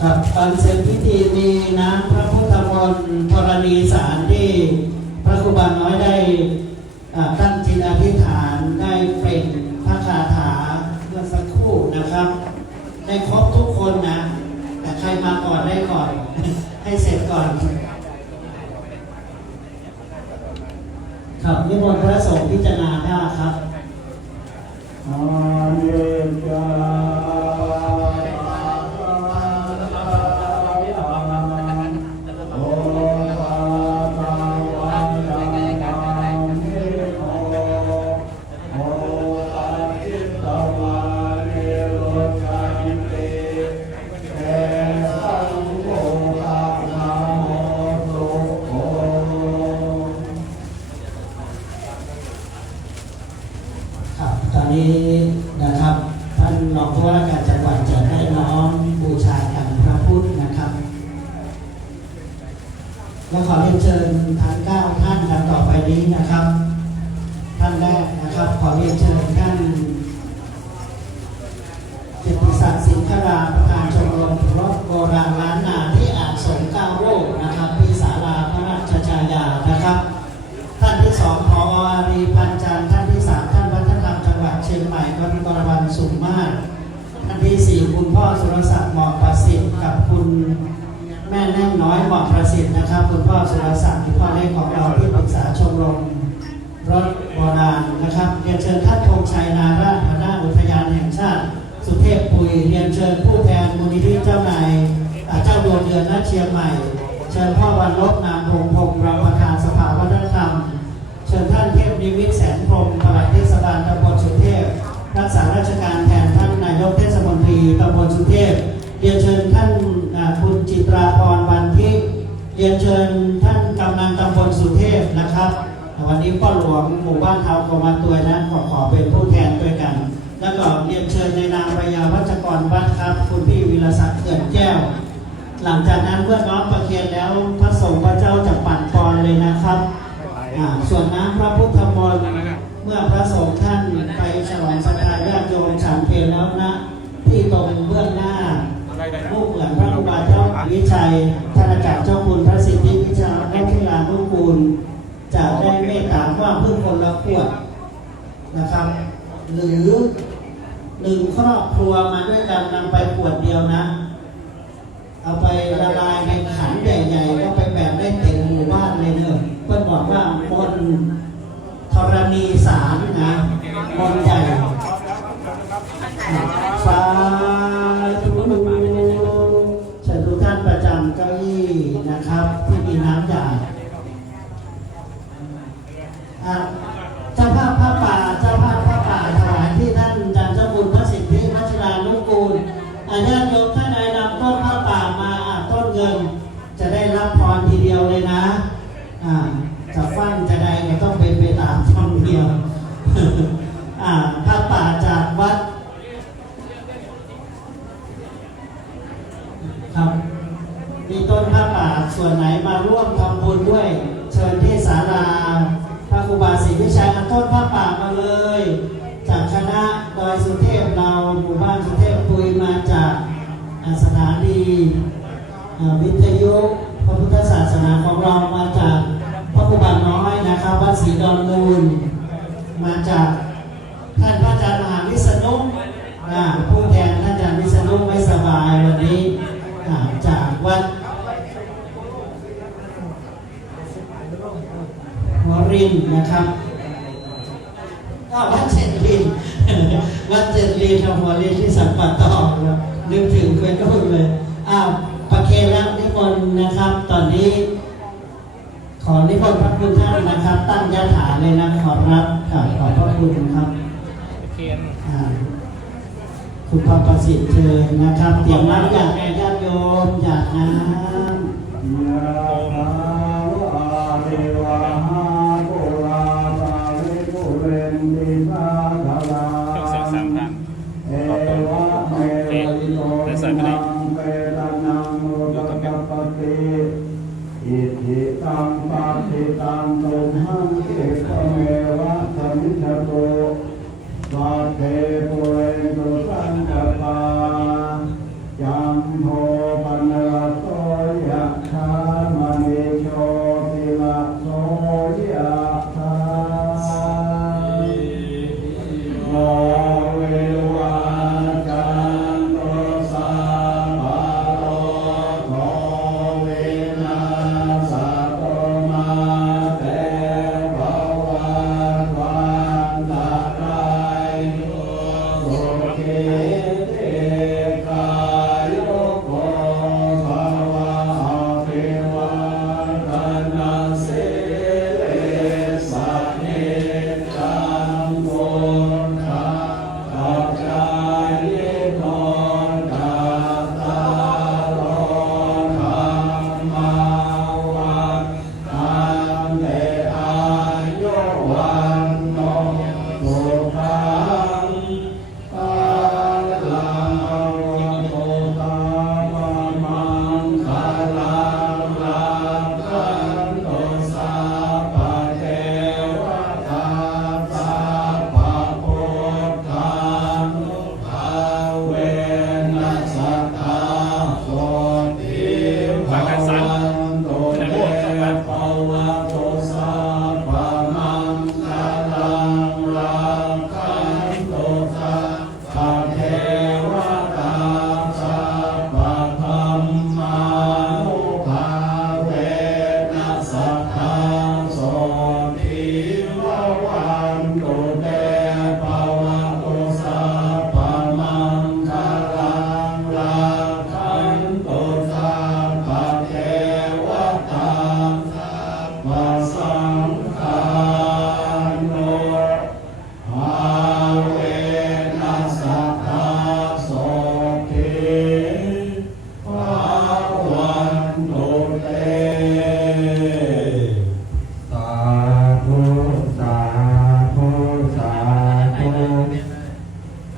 ครับตอนเสร็จพิธีมีน้ำพระพุทธมนต์ธรณีสารที่พระครูบาน้อยได้ตั้งจิตอธิษฐานได้เป็นพระคาถาเมื่อสักครู่นะครับได้ครบทุกคนนะแต่ใครมาก่อนได้ก่อน ให้เสร็จก่อนครับนิมนต์พระสงฆ์พิจารณาได้ครับอาเยจาตอนนี้นะครับท่านรองผู้ว่าราชการจังหวัดจะได้น้อมบูชากันพระพุทธนะครับและขอเรียนเชิญทั้ง9 ท่านดังต่อไปนี้นะครับท่านแรกนะครับขอเรียนเชิญท่านกิตติศักดิ์สิงคราประธานชมรมรถโบราณล้านนาที่อาจสง9 รูปนะครับที่ศาลาพระราชชายานะครับท่านที่2ผอ.อารีพันจันทร์ท่านที่3ท่านวัฒนธรรมจังหวัดเชียงใหม่กพิกรวันสุขมาศท่านที่4คุณพ่อสุรศักดิ์เหมาะประสิทธิ์กับคุณแม่แน่งน้อยเหมาะประสิทธิ์นะครับคุณพ่อสุรศักดิ์คุณพ่อเล็กของเราที่ปรึกษาชมรมรถโบราณนะครับเรียนเชิญท่านธงชัยนาราชหัวหน้าอุทยานแห่งชาติสุเทพปุยเรียนเชิญผู้แทนมูลนิธิเจ้านายเจ้าดวงเดือนณเชียงใหม่เชิญพ่อวันลบนามพงพงศ์รองประธานสภาวัฒนธรรมเชิญท่านเทพนิมิตแสนพรหมปลัดเทศบาลตำบลสุเทพรักษาราชการแทนท่านนายกเทศมนตรีตำบลสุเทพเรียนเชิญท่านคุณจิตราพรวันทิพย์เรียนเชิญท่านกำนันตำบลสุเทพนะครับวันนี้พ่อหลวงหมู่บ้านเทากมาตัวนั้นขอเป็นผู้แทนด้วยกันแล้วก็เรียนเชิญในนามพยาวัชกรวัดครับคุณพี่วิรศักดิ์เขื่อนแก้วหลังจากนั้นเมื่อน้อมประเคนแล้วพระสงฆ์พระเจ้าจะปั่นปอนเลยนะครับส่วนน้ำพระพุทธมนต์เมื่อพระสงฆ์ท่านไปฉลองศรัทธาญาติโยมฉันเพลแล้วนะที่ตรงเบื้องหน้าผู้เหมือนพระครูบาเจ้าวิชัยท่านอาจารย์เจ้าคุณพระสิทธิวิชาและพิลานุกูลจะได้เมตตาว่าพึ่งคนละขวดนะครับหรือ1 ครอบครัวมาด้วยกันนำไปขวดเดียวนะเอาไปละลายในขันใหญ่ๆก็ไปแบบได้เต็มหมู่บ้านเลยเนอะเพื่อนบอกว่ามนธรณีสารนะมนใหญ่สาธุเชิญทุกท่านประจำเก้าอี้นะครับที่มีน้ำหยาดเจ้าภาพพระป่าถวายที่ท่านอาจารย์เจ้าคุณพระสิทธิวัชรานุกูลญาติโยมท่านใดนำต้นผ้าป่ามาต้นเงินจะได้รับพรทีเดียวเลยนะจะฟังจะได้ก็ต้องเป็นไปตามช่องเดียวผ้าป่าจากวัดครับมีต้นผ้าป่าส่วนไหนมาร่วมทำบุญด้วยเชิญที่ศาลาพระครูบาศรีวิชัยเอาต้นผ้าป่ามาเลยจากคณะดอยสุเทพเราหมู่บ้านสุเทพปุยมาจากสถานีวิทยุพระพุทธศาสนาของเรามาจากพระครูบา ศรีดอนมูลมาจากท่านพระอาจารย์มหาวิษณุผู้แทนท่านอาจารย์วิษณุไม่สบายวันนี้จากวัดหัวรินนะครับก็วัดเจ็ดลิน วัดเจ็ดลินทำหัวรินที่สัมปัตตองนึกถึงเคยก็เลยประเคนแล้วนิมนต์นะครับตอนนี้ขอนิมนต์พระคุณท่านนะครับตั้งยาฐานเลยนะขอรับขอบพระคุณครับคุณพระประสิทธิ์เชิญนะครับเตรียมน้ำอยากญาติโยมอยากน้อิทิตังปะติตังตุมหังเกขเมวะสมิจโตวาเทปุเรตุสังกปาจัมโภปนรโสยะธามณิโชติละโสยะธาโมเววาจันโตสาภาโรโทเวนะสัตโตมาเตภวันวันตะไคโยสุขิเตกายโยโกภวะอภิวันทนาสิเลสะเนจังโกนะกัจจายโนกัตตาโลธรรมาวันตันเตอายุวันโนสุขังภาลังโตตามังคาลังลังคันโตสัพพะเทวตาสัพพะพุทธานุภาเวนัสสะทาโสติภาวันโตเตภวะโตสัพพะมังคาลังลังคันโตสัพพะเทวตาสัพพะธัมมานุภาเวนัสสะทาโสติภาวันโตเตภวะโตสัพพะมังคาลังลังคันโตสัพพะเทวตาสัพพะสังฆานุ ภาเวนัสสะทาโสติภาวันโตเตสาธุสาธุสาธุ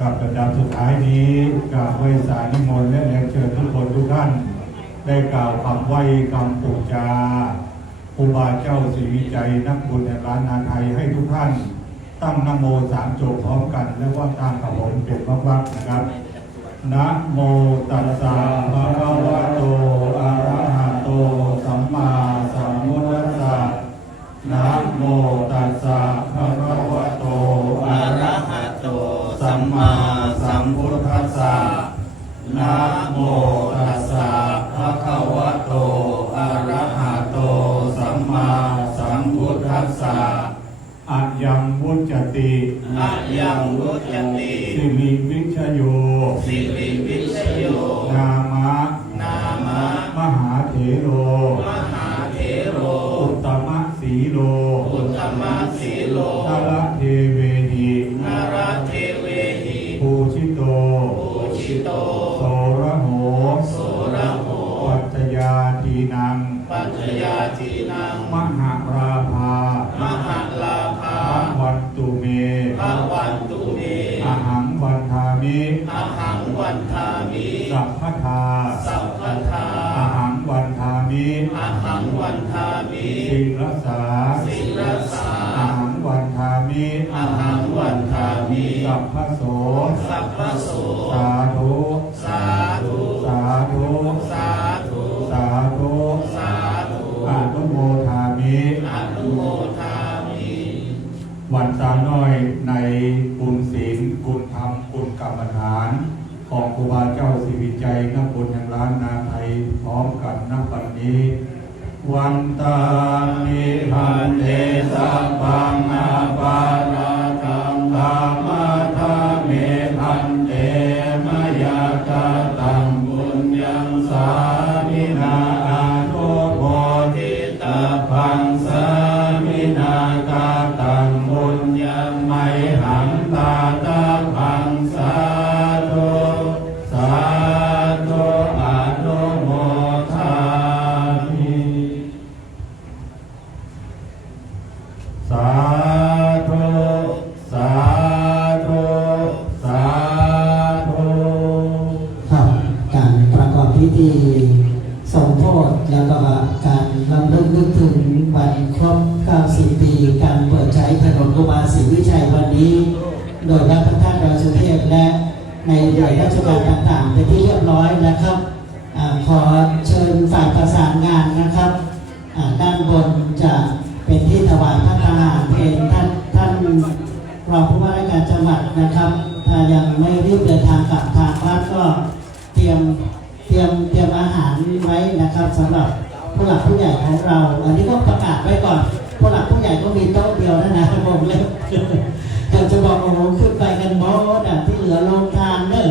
กับประดับสุดท้ายนี้กราบไหว้สานิมนต์และเรียนเชิญทุกคนทุกท่านได้กล่าวคำไหว้คำปลุกจาครูบาเจ้าศรีวิจัยนักบุญแห่งล้านนาไทยให้ทุกท่านตั้งนะโมสามจบพร้อมกันแล้วว่าตามกับผมเป็นวักๆนะครับนะโมตัสสะภะคะวะโตอะระหะโตสัมมาสัมพุทธัสสะนะโมตัสสะภะคะวะโตอะระหะโตสัมมาสัมพุทธัสสะนะโมตัสสะภะคะวะโตอะระหะโตสัมมาสัมพุทธัสสะอะยังวุจติอะยังวุจติสิริวิชโยสิริวิชโยนามะนามะมหาเถโรมหาเถโรอุตตมะสีโลอุตตมะสีโลนรเทเวหินรเทเวหิภูชิโตภูชิโตโสระโหโสระโหปัจจยาทีนังปัจจยาทีนังมหาราภามหาลาภาวันตุเมภวันตุเมอหังวันทามิอหังวันทามิสัพพทาสัพพทาอหังวันทามิอหังวันทามิสิรสาสิรสาอหังวันทามิอหังวันทามิสัพพโสสัพพโสสาธุสาธุสาธุสาธุสาธุสาธุอนุโมทามิอนุโมทามิ วันตาน้อยในคุณศีลคุณธรรมคุณกรรมฐานของครูบาเจ้าสิวิจัยนักบุญแห่งล้านนาไทยพร้อมกันนับปัจนี้ วันตานิพันเตสัพพังอาปาราตังธรรมะธาเมพันเตมยากาตังบุญยังสามินาอาโทโพธิตาพังสามินากาตังบุญยังไมหังตาตาพังสาธุสาธุอนุโมทามิ สาธุ สาธุ สาธุ ครับการประกอบพิธีสมโภชแล้วก็การรำลึกนึกถึงวันครบ 90 ปีการเปิดใช้ถนนครูบาศรีวิชัยวันนี้ โดยพระท่านดอยสุเทพและในหน่วยราชการต่างๆเป็นที่เรียบร้อยนะครับขอเชิญฝ่ายประสานงานนะครับด้านบนจะเป็นที่ถวายพระทหารเพลท่านรองผู้ว่าราชการจังหวัดนะครับถ้ายังไม่รีบเดินทางกลับทางวัดก็เตรียมอาหารไว้นะครับสำหรับผู้หลักผู้ใหญ่ของเราอันนี้ก็ประกาศไว้ก่อนผู้หลักผู้ใหญ่ก็มีโต๊ะเดียวนะผมเลยอยากจะบอกโอ้โหขึ้นไปกันหมดที่เหลือโรงทานเนอะ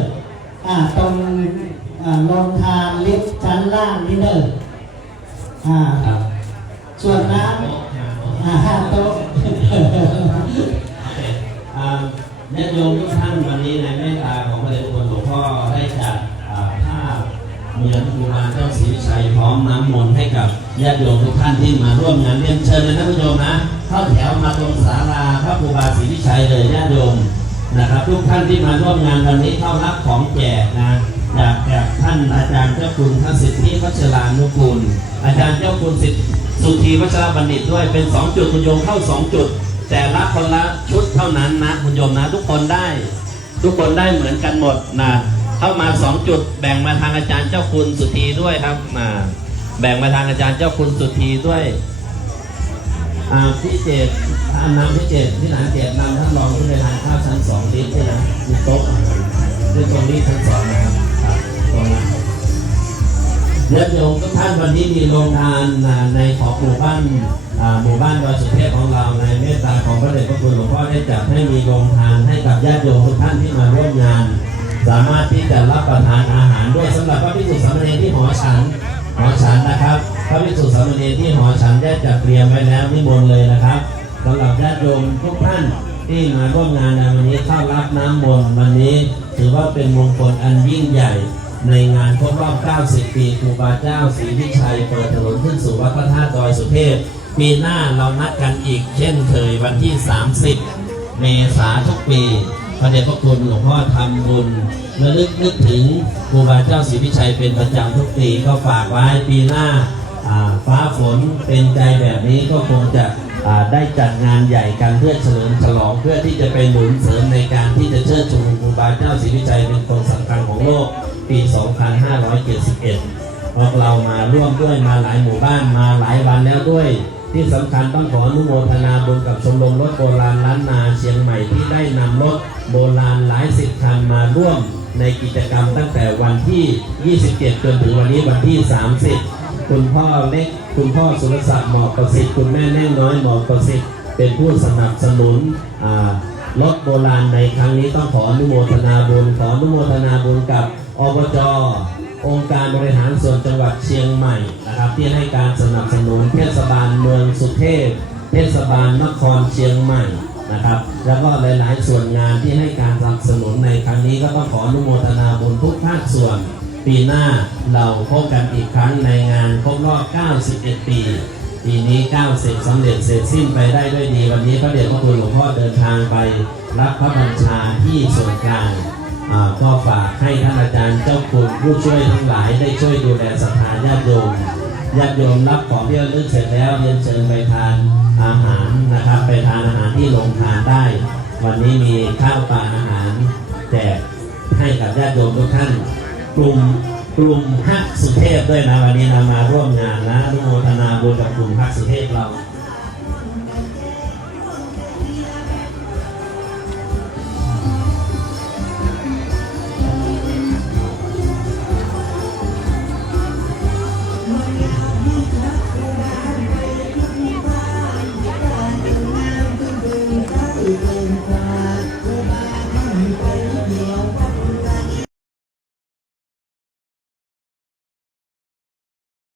ตรงโรงทานลิฟต์ชั้นล่างนี่เนอะส่วนน้ำ5 โต๊ะ ญาติโยมทุกท่านวันนี้ในเมตตาของพระเดชพระคุณหลวงพ่อได้จัดภาพเมืองครูบาเจ้าศรีวิชัยพร้อมน้ำมนต์ให้กับญาติโยมทุกท่านที่มาร่วมงานเรียนเชิญเลยนะท่านผู้ชมนะเข้าแถวมาตรงศาลาพระครูบาศรีวิชัยเลยญาติโยมนะครับทุกท่านที่มาร่วมงานวันนี้เข้ารับของแจกนะจากท่านอาจารย์เจ้าคุณท่านสิทธิวัชรานุกูลอาจารย์เจ้าคุณสิทธิสุธีวัชรบัณฑิตด้วยเป็น2 จุดคุณโยมเข้า2 จุดแต่ละคนละชุดเท่านั้นนะคุณโยมนะทุกคนได้เหมือนกันหมดนะเข้ามา2 จุดแบ่งมาทางอาจารย์เจ้าคุณสุธีด้วยครับแบ่งมาทางอาจารย์เจ้าคุณสุธีด้วยพี่เจตนำพี่เจตที่หลังเจตนำท่านรองขึ้นไปทานข้าวชั้น2ลิฟต์ด้วยนะมีโต๊ะด้วยตรงนี้ชั้น2นะครับตรงนี้ญาติโยมทุกท่านวันนี้มีโรงทานในของหมู่บ้านดอยสุเทพของเราในเมตตาของพระเดชพระคุณหลวงพ่อได้จัดให้มีโรงทานให้กับญาติโยมทุกท่านที่มาร่วมงานสามารถที่จะรับประทานอาหารด้วยสำหรับพระภิกษุสามเณรที่หอฉันนะครับพระภิกษุสามเณรที่หอฉันได้จัดเตรียมไว้แล้วนิมนต์เลยนะครับสำหรับญาติโยมทุกท่านที่มาร่วมงานในวันนี้เข้ารับน้ำมนต์วันนี้ถือว่าเป็นมงคลอันยิ่งใหญ่ในงานครบรอบ 90 ปีครูบาเจ้าศรีวิชัยเปิดถนนขึ้นสู่วัดพระธาตุดอยสุเทพปีหน้าเรานัดกันอีกเช่นเคยวันที่ 30 เมษายนทุกปีพระเดชพระคุณหลวงพ่อทำบุญระลึกนึกถึงครูบาเจ้าศรีวิชัยเป็นประจำทุกปีก็ฝากไว้ปีหน้าฟ้าฝนเป็นใจแบบนี้ก็คงจะได้จัดงานใหญ่กันเพื่อเฉลิมฉลองเพื่อที่จะไปหนุนเสริมในการที่จะเชิดชูครูบาเจ้าศรีวิชัยเป็นคนสำคัญของโลกปี 2571 พวกเรามาร่วมด้วยมาหลายหมู่บ้านมาหลายวันแล้วด้วยที่สำคัญต้องขออนุโมทนาบุญกับชมรมรถโบราณล้านนาเชียงใหม่ที่ได้นำรถโบราณหลาย10 คันมาร่วมในกิจกรรมตั้งแต่วันที่ 27 จนถึงวันนี้วันที่ 30 คุณพ่อเล็กคุณพ่อสุรศักดิ์หมอกประสิทธิ์คุณแม่แน่น้อยหมอกประสิทธิ์เป็นผู้สนับสนุนรถโบราณในครั้งนี้ต้องขออนุโมทนาบุญกับอบจ.องค์การบริหารส่วนจังหวัดเชียงใหม่นะครับที่ให้การสนับสนุนเทศบาลเมืองสุเทพเทศบาลนครเชียงใหม่นะครับแล้วก็หลายๆส่วนงานที่ให้การสนับสนุนในครั้งนี้ก็ต้องขออนุโมทนาบุญทุกภาคส่วนปีหน้าเราพบกันอีกครั้งในงานครบรอบ 91 ปีปีนี้90สำเร็จเสร็จสิ้นไปได้ด้วยดีวันนี้พระเดชพระคุณหลวงพ่อเดินทางไปรับพระบัญชาที่ส่วนกลางก็ฝากให้ท่านอาจารย์เจ้าคุณผู้ช่วยทั้งหลายได้ช่วยดูแลศรัทธาญาติโยมรับของที่ระลึกเสร็จแล้วเรียนเชิญไปทานอาหารนะครับไปทานอาหารที่โรงทานได้วันนี้มีข้าวปลาอาหารแจกให้กับญาติโยมทุกท่านกลุ่มฮักสุเทพด้วยนะวันนี้มาร่วมงานนะอนุโมทนาบุญกับกลุ่มฮักสุเทพเรา